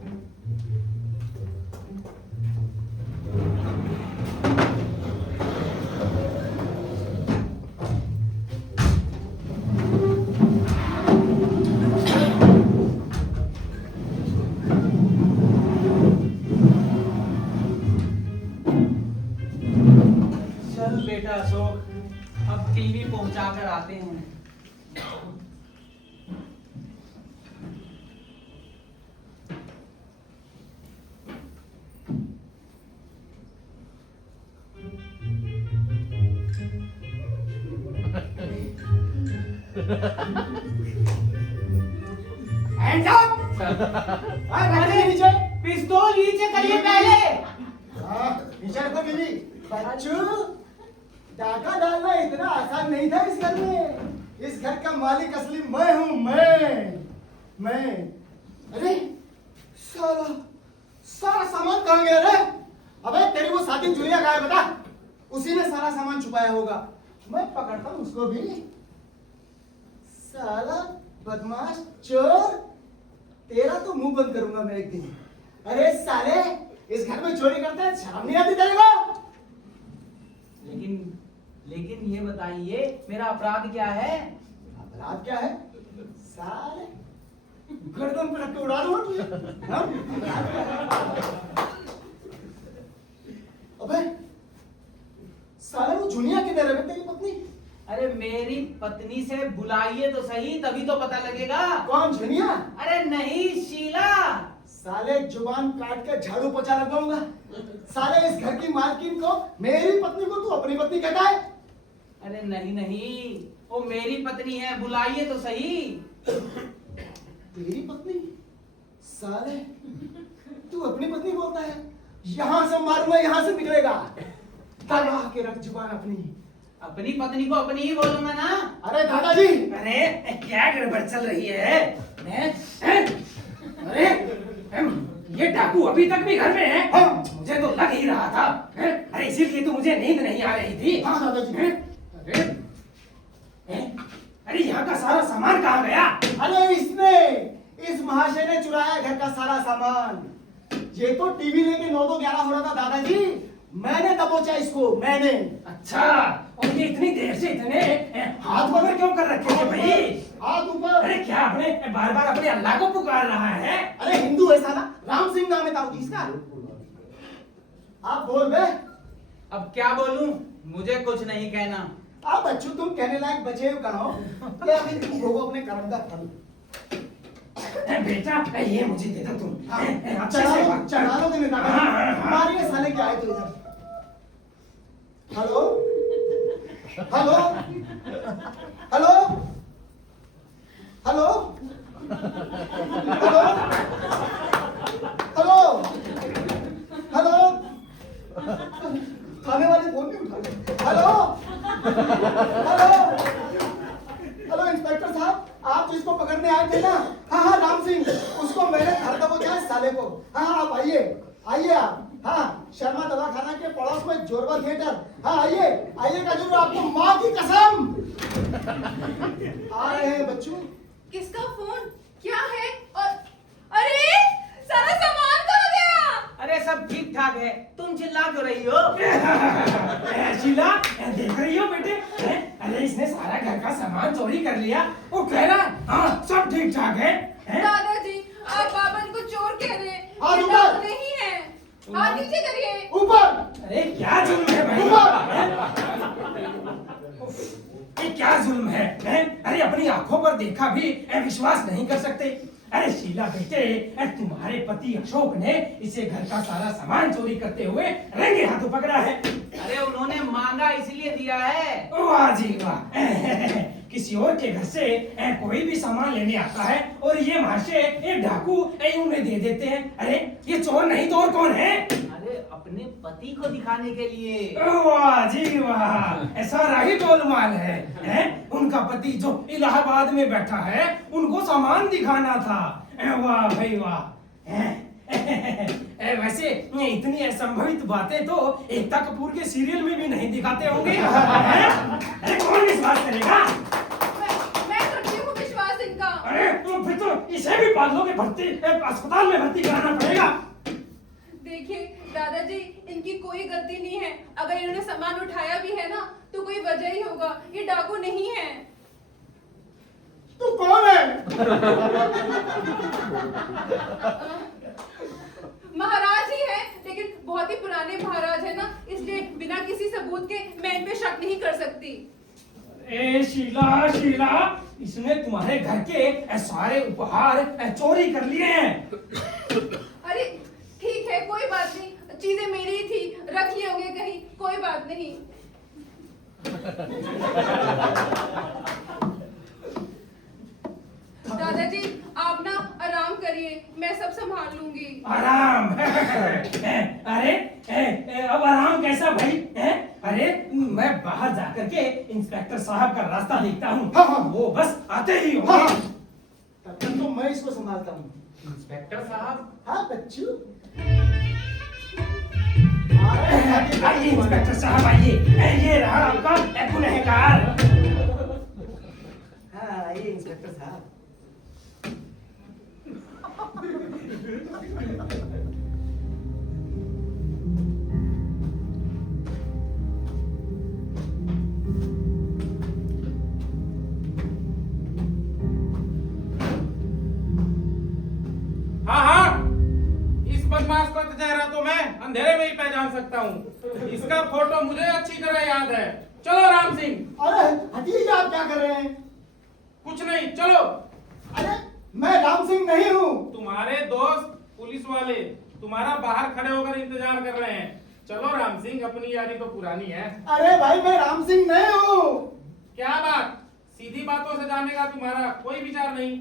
चल बेटा अशोक, अब टीवी पहुंचा कर आते हैं। Hands up! अरे नीचे, पिस्तौल नीचे करिए पहले। हाँ, नीचे रखो बीवी। बच्चू, डाका डालना इतना आसान नहीं था इस घर में। इस घर का मालिक असली मैं हूँ, मैं। अरे साला, सारा सामान कहाँ गया रे? अबे तेरी वो साथी जुलिया कहाँ है बता? उसी ने सारा सामान छुपाया होगा। मैं पकड़ता हूँ उसको भी। साला बदमाश चोर, तेरा तो मुंह बंद करूंगा मैं एक दिन। अरे साले, इस घर में चोरी करते हैं, शर्म नहीं आती तेरे को? लेकिन ये बताइए, मेरा अपराध क्या है? अपराध क्या है? साले गर्दन पर रख के उड़ा दूंगा तुझे। हाँ? अपराध क्या है? अबे साले वो जुनिया किधर है तेरी पत्नी? अरे मेरी पत्नी से बुलाइए तो सही, तभी तो पता लगेगा। कौन जुनिया? अरे नहीं, शीला। साले जुबान काट के झाड़ू पोछा लगाऊंगा। साले इस घर की मालकिन को, मेरी पत्नी को तू अपनी पत्नी कहता है? अरे नहीं नहीं, वो मेरी पत्नी है, बुलाइए तो सही। तेरी पत्नी? साले, तू अपनी पत्नी बोलता है? यहाँ से मारूंगा, यहाँ से निकलेगा। दबा के रख जुबान अपनी। अपनी पत्नी को अपनी ही बोलूंगा ना। अरे दादाजी, अरे क्या गड़बड़ चल रही है? अरे ये डाकू अभी तक भी घर में है? हाँ। मुझे तो लग ही रहा था। अरे इसीलिए तो मुझे नींद नहीं आ रही थी। हाँ दादाजी। अरे यहाँ का सारा सामान कहाँ गया? अरे इस महाशय ने चुराया घर का सारा सामान। ये तो टीवी लेके 9-11 हो रहा था दादाजी, मैंने दबोचा इसको, मैंने। अच्छा, और ये इतनी देर से इतने हाथ ऊपर क्यों कर रखे थे भाई? हाथ ऊपर? अरे क्या आपने बार बार अपने अल्लाह को पुकार रहा है? अरे हिंदू है साला, राम सिंह नाम है ताऊ जी इसका। आप बोल बे। अब क्या बोलूं, मुझे कुछ नहीं कहना। आप बच्चों तुम कहने लायक बचे हो कहाँ हो? या फिर तुम भोगो अपने कर्म का फल। बेटा ये मुझे दे दो तुम। चढ़ा लो देने दादा। हाँ, हाँ, हाँ। मारिए साले क्या आए तो इधर। Hello hello hello hello hello hello hello, खाने वाले फोन नहीं उठा रहे। हेलो हेलो हेलो, इंस्पेक्टर साहब, आप जिसको पकड़ने आए थे ना, हाँ हाँ राम सिंह, उसको मैंने घर दबोचा है साले को। हाँ हाँ आप आइए आइए आप। हाँ, शर्मा दवाखाना के पड़ोस में जोरबा थिएटर। हाँ आइए आइएगा जरूर, आपको माँ की कसम। आ रहे हैं बच्चों। किसका फोन? क्या है? और अरे सारा सामान कहाँ गया? अरे सब ठीक ठाक है, तुम चिल्ला क्यों रही हो? शीला देख रही हो बेटे? अरे इसने सारा घर का सामान चोरी कर लिया। वो कह रहा हाँ सब ठीक ठाक है। दादाजी, आप बाबन को चोर कह रहे हैं। हाँ, ये ऊपर। बात नहीं है। हाथ नीचे करिए। ऊपर। अरे क्या जुल्म है भाई? ये क्या जुल्म है? अरे अपनी आंखों पर देखा भी विश्वास नहीं कर सकते। अरे शीला बेटे, तुम्हारे पति अशोक ने इसे घर का सारा सामान चोरी करते हुए रंगे हाथों पकड़ा है। अरे उन्होंने मांगा इसलिए दिया है। वाह जी वाह। किसी और के घर से कोई भी सामान लेने आता है और ये महाशय एक डाकू उन्हें दे देते हैं। अरे ये चोर नहीं तो और कौन है? अरे अपने पति को दिखाने के लिए। वाह जी वाह, ऐसा राही गोलमाल है। उनका पति जो इलाहाबाद में बैठा है, उनको सामान दिखाना था। वाह भाई वाह। वैसे इतनी असंभवित बातें तो एकता कपूर के सीरियल में भी नहीं दिखाते होंगे। अरे कौन विश्वास करेगा? मैं करती हूँ विश्वास इनका। अरे तो फिर तो इसे भी पागलों के भर्ती अस्पताल में भर्ती कराना पड़ेगा। देखिए दादाजी, इनकी कोई गलती नहीं है। अगर इन्होंने सामान उठाया भी है ना, तो कोई वजह ही होगा। ये डाकू नहीं है। तू कौन है? महाराज ही है, लेकिन बहुत ही पुराने महाराज है ना, इसलिए बिना किसी सबूत के मैं इन पे शक नहीं कर सकती। ए शीला, इसने तुम्हारे घर के सारे उपहार चोरी कर लिए हैं। अरे ठीक है, कोई बात नहीं, चीजें मेरी ही थी, रख लिए होंगे कहीं, कोई बात नहीं। दादाजी आप ना आराम करिए, मैं सब संभाल लूंगी। आराम? अरे अब आराम कैसा भाई? अरे मैं बाहर जाकर के इंस्पेक्टर साहब का रास्ता देखता हूँ। हाँ, हाँ। वो बस आते ही हाँ, होंगे। तब तक तो मैं इसको संभालता हूँ। इंस्पेक्टर साहब, हाँ बच्चू। आइए इंस्पेक्टर साहब आइए। ये रहा आपका गुनहगार। हाँ आइए इंस्पेक्टर साहब। हाँ हाँ, इस बदमाश का चेहरा तो मैं अंधेरे में ही पहचान सकता हूँ। इसका फोटो मुझे अच्छी तरह याद है। चलो राम सिंह। अरे हटिए, आप क्या कर रहे हैं? कुछ नहीं, चलो। अरे मैं राम सिंह नहीं हूँ। तुम्हारे दोस्त पुलिस वाले तुम्हारा बाहर खड़े होकर इंतजार कर रहे हैं। चलो राम सिंह, अपनी यारी तो पुरानी है। अरे भाई मैं राम सिंह नहीं हूँ। क्या बात, सीधी बातों से जाने का तुम्हारा कोई विचार नहीं?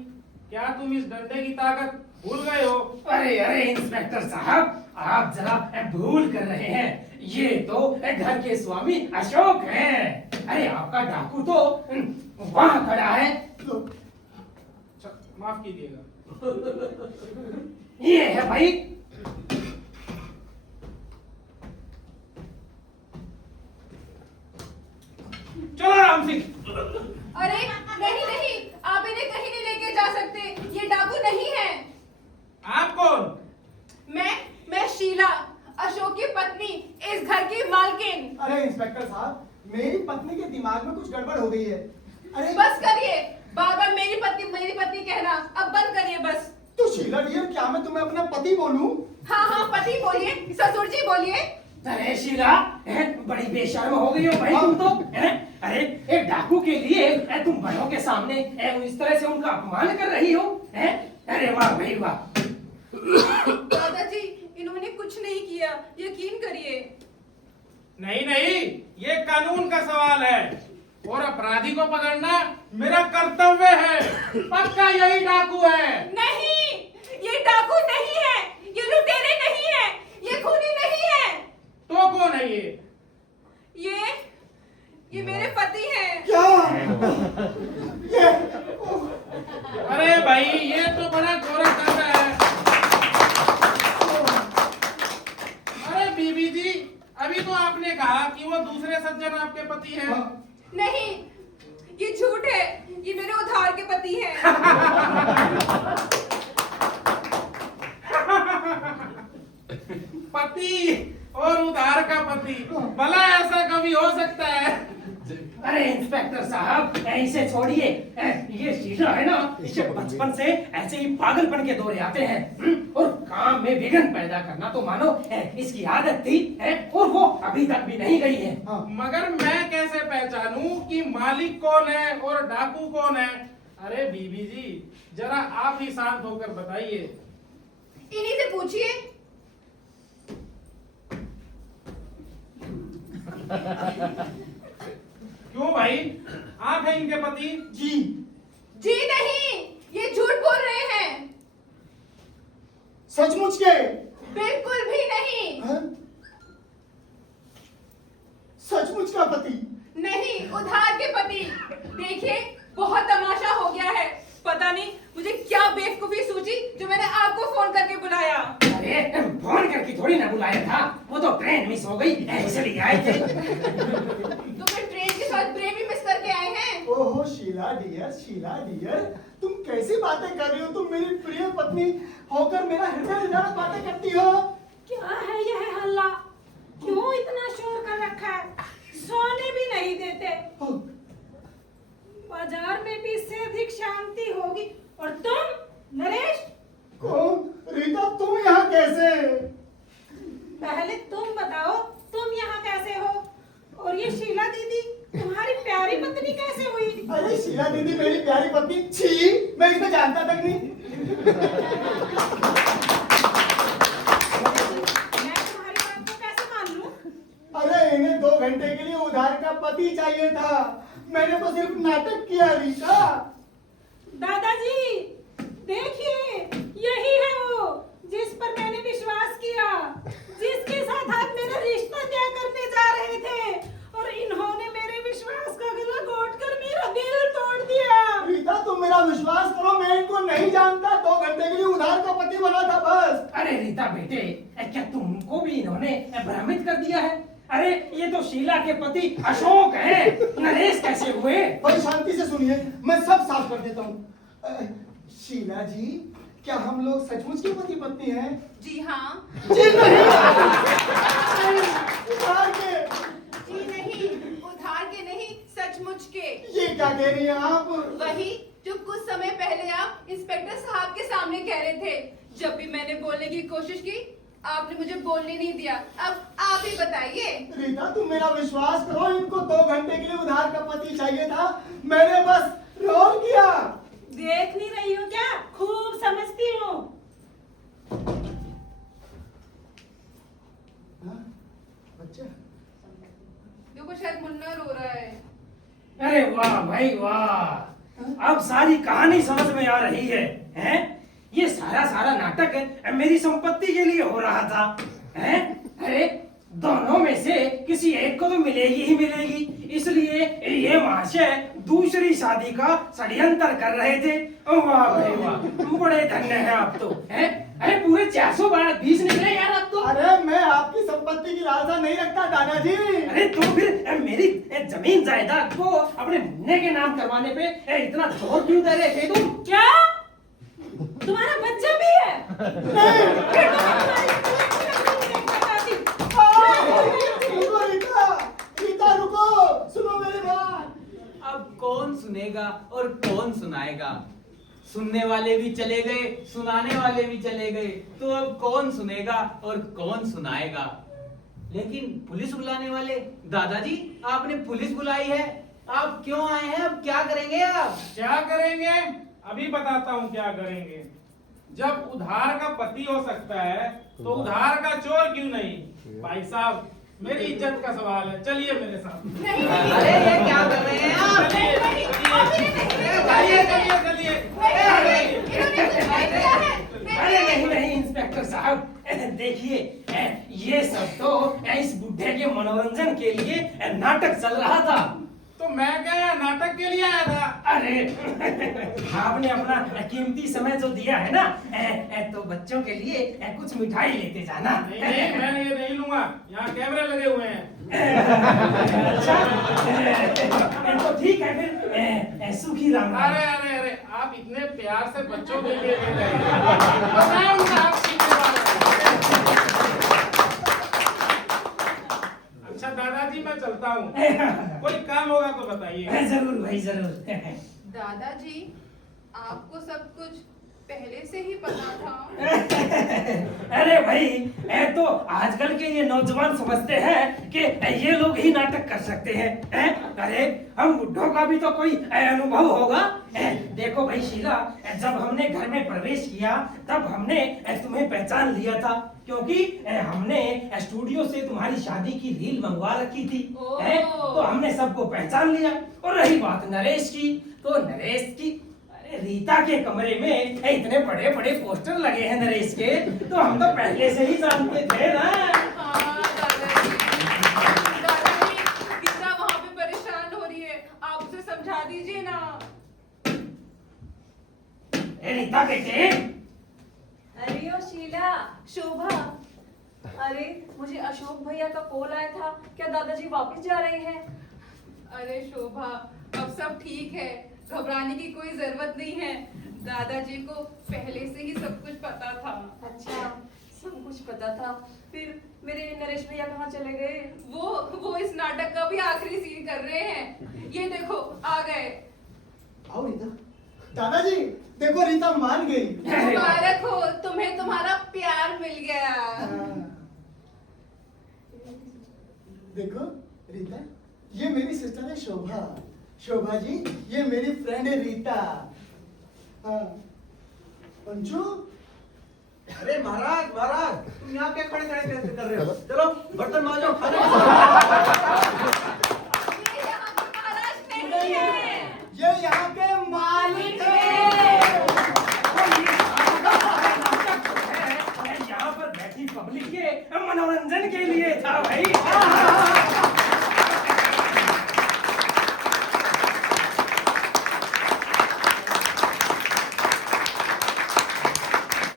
क्या तुम इस डंडे की ताकत भूल गए हो? अरे अरे इंस्पेक्टर साहब, आप जरा भूल कर रहे हैं, ये तो घर के स्वामी अशोक हैं। अरे आपका डाकू तो वहां खड़ा है। माफ कीजिएगा। ये है भाई। चलो राम सिंह। अरे नहीं नहीं, आप इन्हें कहीं नहीं लेके जा सकते, ये डाकू नहीं है। आप कौन? मैं शीला, अशोक की पत्नी, इस घर की मालकिन। अरे इंस्पेक्टर साहब, मेरी पत्नी के दिमाग में कुछ गड़बड़ हो गई है। अरे बस करिए, बार बार मेरी पत्नी कहना, अब बंद करिए बस। तो शीला डियर, क्या मैं तुम्हें अपना पति बोलूं? हाँ हाँ, पति बोलिए, ससुर जी बोलिए। अरे शीला, बड़ी बेशर्म हो गई हो भाई तुम तो। अरे एक डाकू के लिए तुम बड़ों के सामने इस तरह से उनका अपमान कर रही हो। अरे वाह भाई वाह। दादाजी, इन्होंने कुछ नहीं किया, यकीन करिए। नहीं नहीं, ये कानून का सवाल है और अपराधी को पकड़ना मेरा कर्तव्य है। पक्का यही डाकू है। नहीं, ये डाकू नहीं है, ये लुटेरे नहीं है, ये खूनी नहीं है। तो कौन है ये? ये मेरे पति हैं। क्या? ये अरे भाई, ये तो बड़ा गोरा दादा है। अरे बीबी जी, अभी तो आपने कहा कि वो दूसरे सज्जन आपके पति हैं। नहीं, ये झूठ है, ये मेरे उधार के पति हैं। पति और उधार का पति, भला ऐसा कभी हो सकता है? अरे इंस्पेक्टर साहब, इसे छोड़िए। ये शीला है ना, इसे बचपन से ऐसे ही पागलपन के दौरे आते हैं। और काम में विघ्न पैदा करना तो मानो इसकी आदत थी, और वो अभी तक भी नहीं गई है। मगर मैं कैसे पहचानूं कि मालिक कौन है और डाकू कौन है? अरे बीबी जी, जरा आप ही शांत होकर बताइए। इन्हीं से पूछिए। क्यों भाई, आप हैं इनके पति? जी नहीं, ये झूठ बोल रहे हैं। सचमुच के? बिल्कुल भी नहीं। हाँ? सचमुच का पति? नहीं, उधार के पति। देखिए, बहुत तमाशा हो गया है। पता नहीं मुझे क्या बेवकूफी सूझी जो मैंने आपको फोन करके बुलाया। अरे फोन करके थोड़ी ना बुलाया था, वो तो ट्रेन मिस हो गई इसलिए आए थे। तो फिर ट्रेन के साथ ब्रेक भी मिस करके आए हैं। ओहो शीला डियर, तुम कैसी बातें कर रही हो? तुम मेरी प्रिय पत्नी होकर मेरा हृदय उजाड़ा बातें करती हो। क्या है यह हल्ला? क्यों इतना शोर कर रखा है? सोने भी नहीं देते। बाजार में भी इससे अधिक शांति होगी। और तुम नरेश? कौन? रीता, तुम यहाँ कैसे? पहले तुम बताओ, तुम यहाँ कैसे हो? और ये शीला दीदी तुम्हारी प्यारी पत्नी कैसे हुई? अरे शीला दीदी मेरी प्यारी पत्नी? छी, मैं इसको जानता तक नहीं। मैं तुम्हारी बात को कैसे मान लूं? अरे इन्हें 2 घंटे के लिए उधार का पति चाहिए था, मैंने तो सिर्फ नाटक किया। रीता, दादाजी देखिए, यही है वो जिस पर मैंने विश्वास किया, जिसके साथ आप मेरा रिश्ता तय करने जा रहे थे, और इन्होंने मेरे विश्वास का गला घोंटकर मेरा दिल तोड़ दिया। रीता तुम मेरा विश्वास करो, मैं इनको नहीं जानता। 2 घंटे के लिए उधार का पति बना था बस। अरे रीता बेटे, क्या तुमको भी इन्होंने भ्रमित कर दिया है? अरे ये तो शीला के पति अशोक हैं। नरेश कैसे हुए? भाई शांति से सुनिए, मैं सब साफ कर देता हूँ। शीला जी, क्या हम लोग सचमुच के पति पत्नी हैं? जी हाँ। जी नहीं। उधार के? जी नहीं, उधार के नहीं, सचमुच के। ये क्या कह रही हैं आप? वही जो कुछ समय पहले आप इंस्पेक्टर साहब के सामने कह रहे थे। जब भी मैंने बोलने की कोशिश की, आपने मुझे बोलने नहीं दिया। अब आप ही बताइए। रीता तुम मेरा विश्वास करो, इनको 2 घंटे के लिए उधार का पति चाहिए था, मैंने बस रोल किया। देख नहीं रही हो क्या? खूब समझती हूँ। बच्चा देखो शायद मुन्ना रो रहा है। अरे वाह भाई वाह, अब सारी कहानी समझ में आ रही है। हैं? ये सारा नाटक है मेरी संपत्ति के लिए हो रहा था। हैं? अरे दोनों में से किसी एक को तो मिलेगी ही मिलेगी, इसलिए ये महाशय दूसरी शादी का षड्यंत्र कर रहे थे। वाह भाई वाह, बड़े धन्य हैं आप तो। हैं? अरे पूरे 420 निकले यार अब तो। अरे मैं आपकी संपत्ति की लालसा नहीं रखता दादाजी। अरे तो फिर मेरी जमीन जायदाद को अपने मुन्ने के नाम करवाने पे इतना जोर क्यों दे रहे थे तुम? क्या तुम्हारा बच्चा भी है? रुको रीता, रीता रुको, सुनो मेरी बात। अब कौन सुनेगा और कौन सुनाएगा? सुनने वाले भी चले गए, सुनाने वाले भी चले गए, तो अब कौन सुनेगा और कौन सुनाएगा? लेकिन पुलिस बुलाने वाले, दादाजी आपने पुलिस बुलाई है, आप क्यों आए हैं? अब क्या करेंगे आप? क्या करेंगे? अभी बताता हूँ क्या करेंगे। जब उधार का पति हो सकता है तो उधार का चोर क्यों नहीं? भाई साहब, मेरी इज्जत का सवाल है, चलिए मेरे साथ। नहीं नहीं अरे ये क्या कर रहे हैं आप? चलिए, नहीं, चलिए, चलिए, अरे नहीं इंस्पेक्टर साहब, देखिए ये सब तो इस बुढ़े के मनोरंजन के लिए नाटक चल रहा था। तो मैं क्या यहाँ नाटक के लिए आया था? अरे आपने अपना कीमती समय जो दिया है ना, तो बच्चों के लिए कुछ मिठाई लेते जाना। नहीं, मैं ये नहीं लूंगा, यहाँ कैमरे लगे हुए हैं। अच्छा तो ठीक है फिर, सुखी राम। अरे अरे अरे, आप इतने प्यार से बच्चों के लिए ले रहे हैं। बताऊंगा आप सीधे बात। अच्छा दादाजी, मैं चलता हूँ, कोई काम होगा तो बताइए। जरूर भाई जरूर। दादाजी, आपको सब कुछ पहले से ही पता था? अरे भाई, तो आजकल के ये नौजवान समझते हैं कि ये लोग ही नाटक कर सकते हैं। अरे हम बुढ़ों का भी तो कोई अनुभव होगा। देखो भाई शीला, जब हमने घर में प्रवेश किया तब हमने तुम्हें पहचान लिया था, क्योंकि हमने स्टूडियो से तुम्हारी शादी की रील मंगवा रखी थी। तो हमने सबको पहचान लिया। और रही बात नरेश की, तो नरेश की रीता के कमरे में इतने बड़े बड़े पोस्टर लगे हैं नरेश के, तो हम तो पहले से ही जानते थे ना। हाँ दादाजी, दादाजी, रीता वहाँ पे परेशान हो रही है, आप उसे समझा दीजिए ना। रीता बेटे। अरे ओ शीला, शोभा, अरे मुझे अशोक भैया का कॉल आया था, क्या दादाजी वापस जा रहे हैं? अरे शोभा, अब सब ठीक है, घबराने की कोई जरूरत नहीं है। दादाजी को पहले से ही सब कुछ पता था। अच्छा, सब कुछ पता था। फिर मेरे नरेश भैया कहाँ चले गए? वो इस नाटक का भी आखिरी सीन कर रहे हैं। ये देखो आ गए। आओ रीता। दादाजी देखो, रीता मान गई। मुबारक हो, तुम्हें तुम्हारा प्यार मिल गया। देखो रीता, ये मेरी सिस्टर है शोभा। शोभा जी, ये मेरी फ्रेंड है रीता। हाँ पंचू। अरे महाराज महाराज, तुम यहाँ क्या खड़े खड़े कैसे कर रहे हो? चलो बर्तन मांजो, खाना ये यहाँ पे महाराज नहीं है। ये यहाँ के मालिक है। यहाँ पर बैठी पब्लिक के मनोरंजन के लिए था भाई।